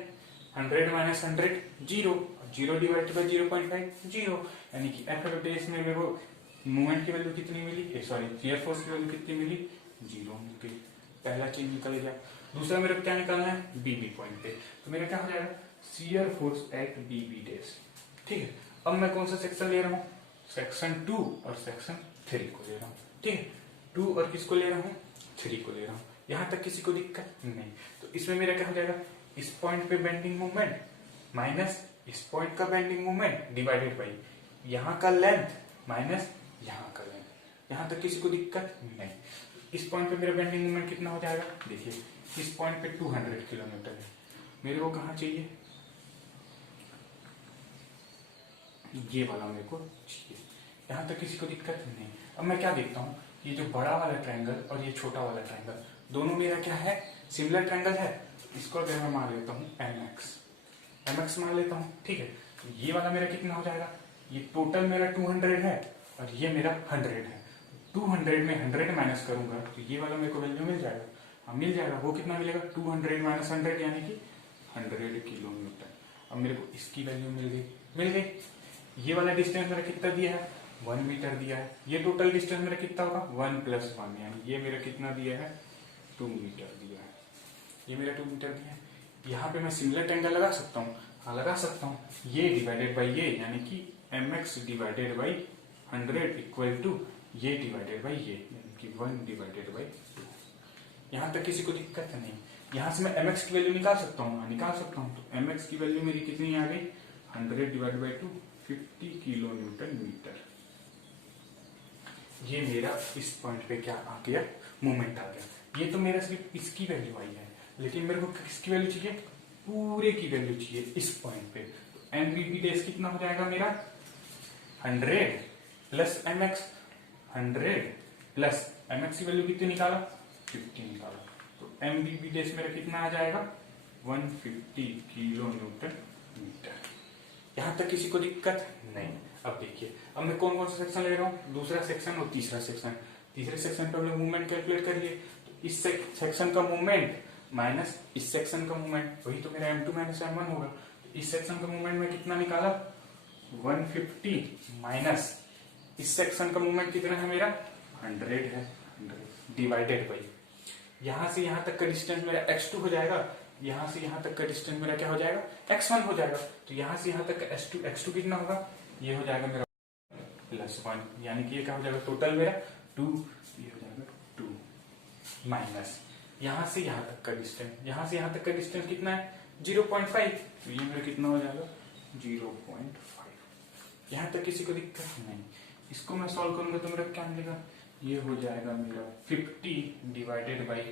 100 - 100 0, 0 डिवाइडेड बाय 0.5 0, यानी कि f डेस में मेरे को मूवमेंट की वैल्यू कितनी मिली, सॉरी शियर फोर्स की वैल्यू कितनी मिली, 0 मिल गई। पहला चीज निकल गया। दूसरा मेरा क्या निकालना है, बीबी पॉइंट पे। तो मेरा क्या हो जाएगा, शियर फोर्स एट बीबी डेस। ठीक है, अब मैं कौन सा सेक्शन ले रहा हूँ, सेक्शन 2 और सेक्शन 3 को ले रहा हूँ। ठीक है, 2 और किसको ले रहा हूँ, 3 को ले रहा हूँ। यहां तक किसी को दिक्कत नहीं। तो इसमें मेरा क्या हो जाएगा, इस पॉइंट पे बेंडिंग मोमेंट माइनस इस पॉइंट का बेंडिंग मोमेंट डिवाइडेड बाई यहाँ का लेंथ माइनस यहाँ का लेंथ। यहां तक किसी को दिक्कत नहीं। इस पॉइंट पे मेरा बेंडिंग मोमेंट कितना हो जाएगा, देखिए इस पॉइंट पे 200 किलो न्यूटन है, मेरे को कहाँ चाहिए, ये वाला मेरे को चाहिए। यहां तक किसी को दिक्कत नहीं। अब मैं क्या देखता हूँ, ये जो बड़ा वाला ट्रायंगल और ये छोटा वाला ट्रायंगल दोनों मेरा क्या है, सिमिलर ट्रायंगल है। इसको अगर मैं मान लेता हूँ mx मान लेता हूँ, ठीक है। तो ये वाला मेरा कितना हो जाएगा, ये टोटल मेरा 200 है और ये मेरा 100 है। 200 में 100 माइनस करूंगा तो ये वाला मेरे को वैल्यू मिल जाएगा। हाँ मिल जाएगा। वो कितना मिलेगा, 200 माइनस 100 यानी कि 100 किलोमीटर। अब मेरे को इसकी वैल्यू मिल गई। ये वाला डिस्टेंस मेरा कितना दिया है, 1 मीटर दिया है। ये टोटल डिस्टेंस मेरा कितना होगा, 1 + 1 यानी ये मेरा कितना दिया है, 2 मीटर दिया है। ये मेरा 2 मीटर दिया है। यहाँ पे मैं सिमिलर ट्रायंगल लगा सकता हूँ, हाँ लगा सकता हूँ। ये डिवाइडेड बाई ये यानी कि mx divided by 100 equal to ये डिवाइडेड बाई ये यानी कि 1 डिवाइडेड बाई 2। यहाँ तक किसी को दिक्कत नहीं। यहाँ से मैं mx की वैल्यू निकाल सकता हूँ, निकाल सकता हूँ। तो mx की वैल्यू मेरी कितनी आ गई, 100 divided by 2, 50 kilo newton metre. ये मेरा इस पॉइंट पे क्या आ गया, मोमेंट आ गया। ये तो मेरा सिर्फ इसकी वैल्यू आई है, लेकिन मेरे को किसकी वैल्यू चाहिए, पूरे की वैल्यू चाहिए इस पॉइंट पे। तो एमबीपी डेज कितना हो जाएगा मेरा, 100 प्लस mx, 100 प्लस mx की वैल्यू कितनी निकाला, 50 निकाला। तो एमबीपी डेज मेरा कितना आ जाएगा, 150 किलो न्यूटन मीटर। यहां तक किसी को दिक्कत नहीं। अब देखिए, अब मैं कौन कौन सा सेक्शन ले रहा हूँ, दूसरा सेक्शन और तीसरा सेक्शन। तीसरे सेक्शन पे हम लोग मूवमेंट कैलकुलेट करिए। तो इस सेक्शन का मूवमेंट माइनस इस सेक्शन का मूवमेंट, वही तो मेरा m2 माइनस m1 होगा। तो इस सेक्शन का मूवमेंट में कितना निकाला, 150 माइनस इस सेक्शन का मूवमेंट कितना है मेरा, 100 है, 100 डिवाइडेड बाई यहां से यहां तक का डिस्टेंस मेरा x2 हो जाएगा। यहां से यहां तक का डिस्टेंस मेरा क्या हो जाएगा, x1 हो जाएगा। तो यहां से यहां तक का x2 कितना होगा, ये हो जाएगा मेरा +1 यानी कि ये क्या हो जाएगा, टोटल मेरा 2, ये हो जाएगा 2 माइनस यहां से यहां तक का डिस्टेंस, यहां से यहां तक का डिस्टेंस कितना है, 0.5। तो ये मेरा कितना हो जाएगा, 0.5। यहां तक किसी को दिक्कत नहीं। इसको मैं सॉल्व करूंगा तो मेरा क्या मिलेगा, ये हो जाएगा मेरा 50 डिवाइडेड बाई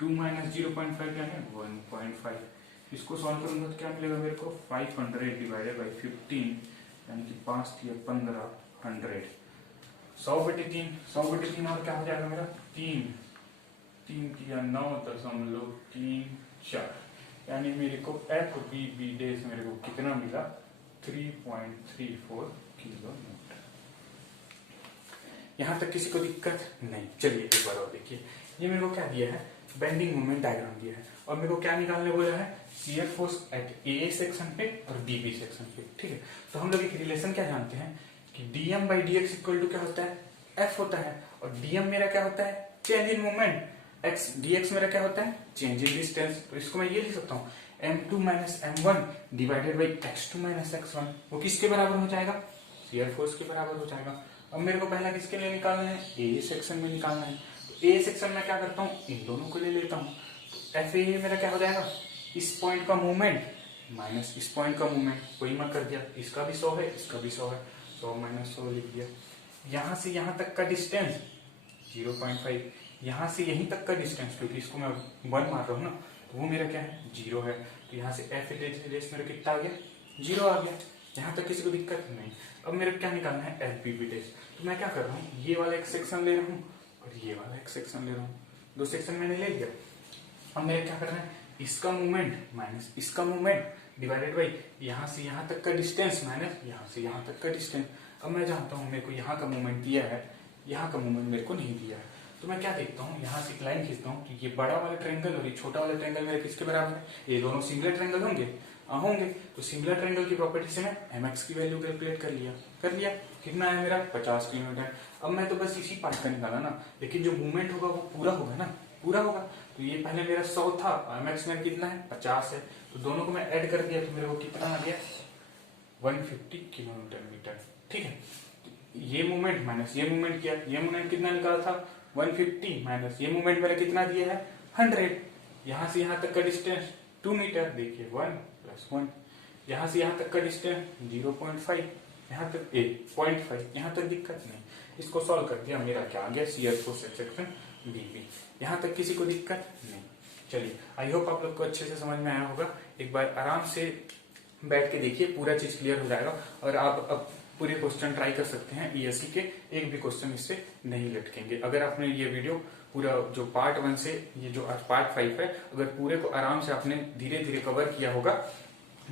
2 माइनस 0.5 क्या है, 1.5। इसको सॉल्व करूंगा तो क्या मिलेगा मेरे को, 500 डिवाइडेड बाई 15 यानी कि 5 × 15 100। 100/3, 100/3 और क्या हो जाएगा मेरा, 3 × 9.34 यानी मेरे को FBB डेज मेरे को कितना मिला, 3.34 किलो न्यूटन। यहां तक किसी को दिक्कत नहीं। चलिए एक बार और देखिए, ये मेरे को क्या दिया है, बेंडिंग मोमेंट डायग्राम दिया है और मेरे को क्या निकालने बोला है, shear force at A section पे और बीबी सेक्शन पे, ठीक है। तो हम लोग एक रिलेशन क्या जानते हैं कि dm/dx इक्वल टू क्या होता है, f होता है। और dm मेरा क्या होता है, चेंज इन मोमेंट, dx मेरा क्या होता है, चेंज इन डिस्टेंस। तो इसको मैं ये लिख सकता हूँ, m2 minus m1 divided by x2 minus x1। वो किसके बराबर हो जाएगा, शियर फोर्स के बराबर हो जाएगा। अब मेरे को पहला किसके लिए निकालना है, ए सेक्शन में निकालना है। तो ए सेक्शन में क्या करता हूँ, इन दोनों को ले लेता हूँ। तो एफ ए मेरा क्या हो जाएगा, इस पॉइंट का मूवमेंट माइनस इस पॉइंट का मूवमेंट, वही मैं कर दिया। इसका भी 100 है, इसका भी 100 है, 100 माइनस 100 लिख दिया। यहाँ से यहाँ तक का डिस्टेंस 0.5, यहाँ से यहीं तक का डिस्टेंस, क्योंकि इसको मैं 1 मार रहा हूँ ना, तो वो मेरा क्या है, 0 है। तो यहाँ से एफ डेस मेरा कितना आ गया, 0 आ गया। यहाँ तक किसी को दिक्कत नहीं। अब मेरे को क्या निकालना है, एफबीबी डेस। तो मैं क्या कर रहा हूँ, ये वाला एक सेक्शन ले रहा हूँ और ये वाला एक सेक्शन ले रहा हूँ। 2 सेक्शन मैंने ले लिया। अब मेरे क्या करना है, इसका मूवमेंट माइनस इसका मूवमेंट डिवाइडेड बाई यहाँ से यहाँ तक का डिस्टेंस माइनस यहाँ से यहाँ तक का डिस्टेंस। अब मैं जानता हूँ मेरे को यहाँ का मूवमेंट दिया है, यहाँ का मूवमेंट मेरे को नहीं दिया है। तो मैं क्या देखता हूँ, यहाँ से एक लाइन खींचता हूँ। तो ये बड़ा वाला ट्रायंगल और ये छोटा वाला ट्रायंगल मेरे किसके बराबर है, ये दोनों सिमिलर ट्रायंगल होंगे, होंगे। तो सिमिलर ट्रायंगल की प्रॉपर्टी से मैं mx की वैल्यू कैलकुलेट कर लिया। कितना है मेरा, 50 किलोमीटर। अब मैं तो बस इसी पार्ट का निकाला ना, लेकिन जो मूवमेंट होगा वो पूरा होगा ना, पूरा होगा। तो ये पहले मेरा 100 था, mx में कितना है, 50 है। तो दोनों को मैं ऐड कर दिया तो मेरे को कितना आ गया, 150 किलोमीटर मीटर, ठीक है। ये मूवमेंट माइनस ये मूवमेंट किया, ये मूवमेंट कितना निकाला था, 150 माइनस ये मूवमेंट मेरा कितना दिया है, 100। यहाँ से यहाँ तक का डिस्टेंस 2 मीटर, देखिए 1 + 1। यहाँ से यहाँ तक का डिस्टेंस 0.5, यहाँ तक 0.5, यहाँ तक दिक्कत नहीं। इसको सॉल्व कर दिया, मेरा क्या आ गया, शियर फोर्स सेक्शन बीबी। यहाँ तक किसी को दिक्कत नहीं। चलिए, आई होप आप लोग को अच्छे से समझ में आया होगा। एक बार आराम से बैठ के देखिए, पूरा चीज क्लियर हो जाएगा। और आप अब पूरे क्वेश्चन ट्राई कर सकते हैं ईएससी के, एक भी क्वेश्चन इससे नहीं लटकेंगे। अगर आपने ये वीडियो पूरा जो पार्ट 1 से ये जो आज पार्ट 5 है, अगर पूरे को आराम से आपने धीरे धीरे कवर किया होगा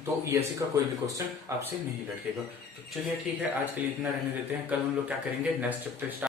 तो ईएससी का कोई भी क्वेश्चन आपसे नहीं लटकेगा। तो चलिए ठीक है, आज के लिए इतना रहने देते हैं। कल हम लोग क्या करेंगे, नेक्स्ट चैप्टर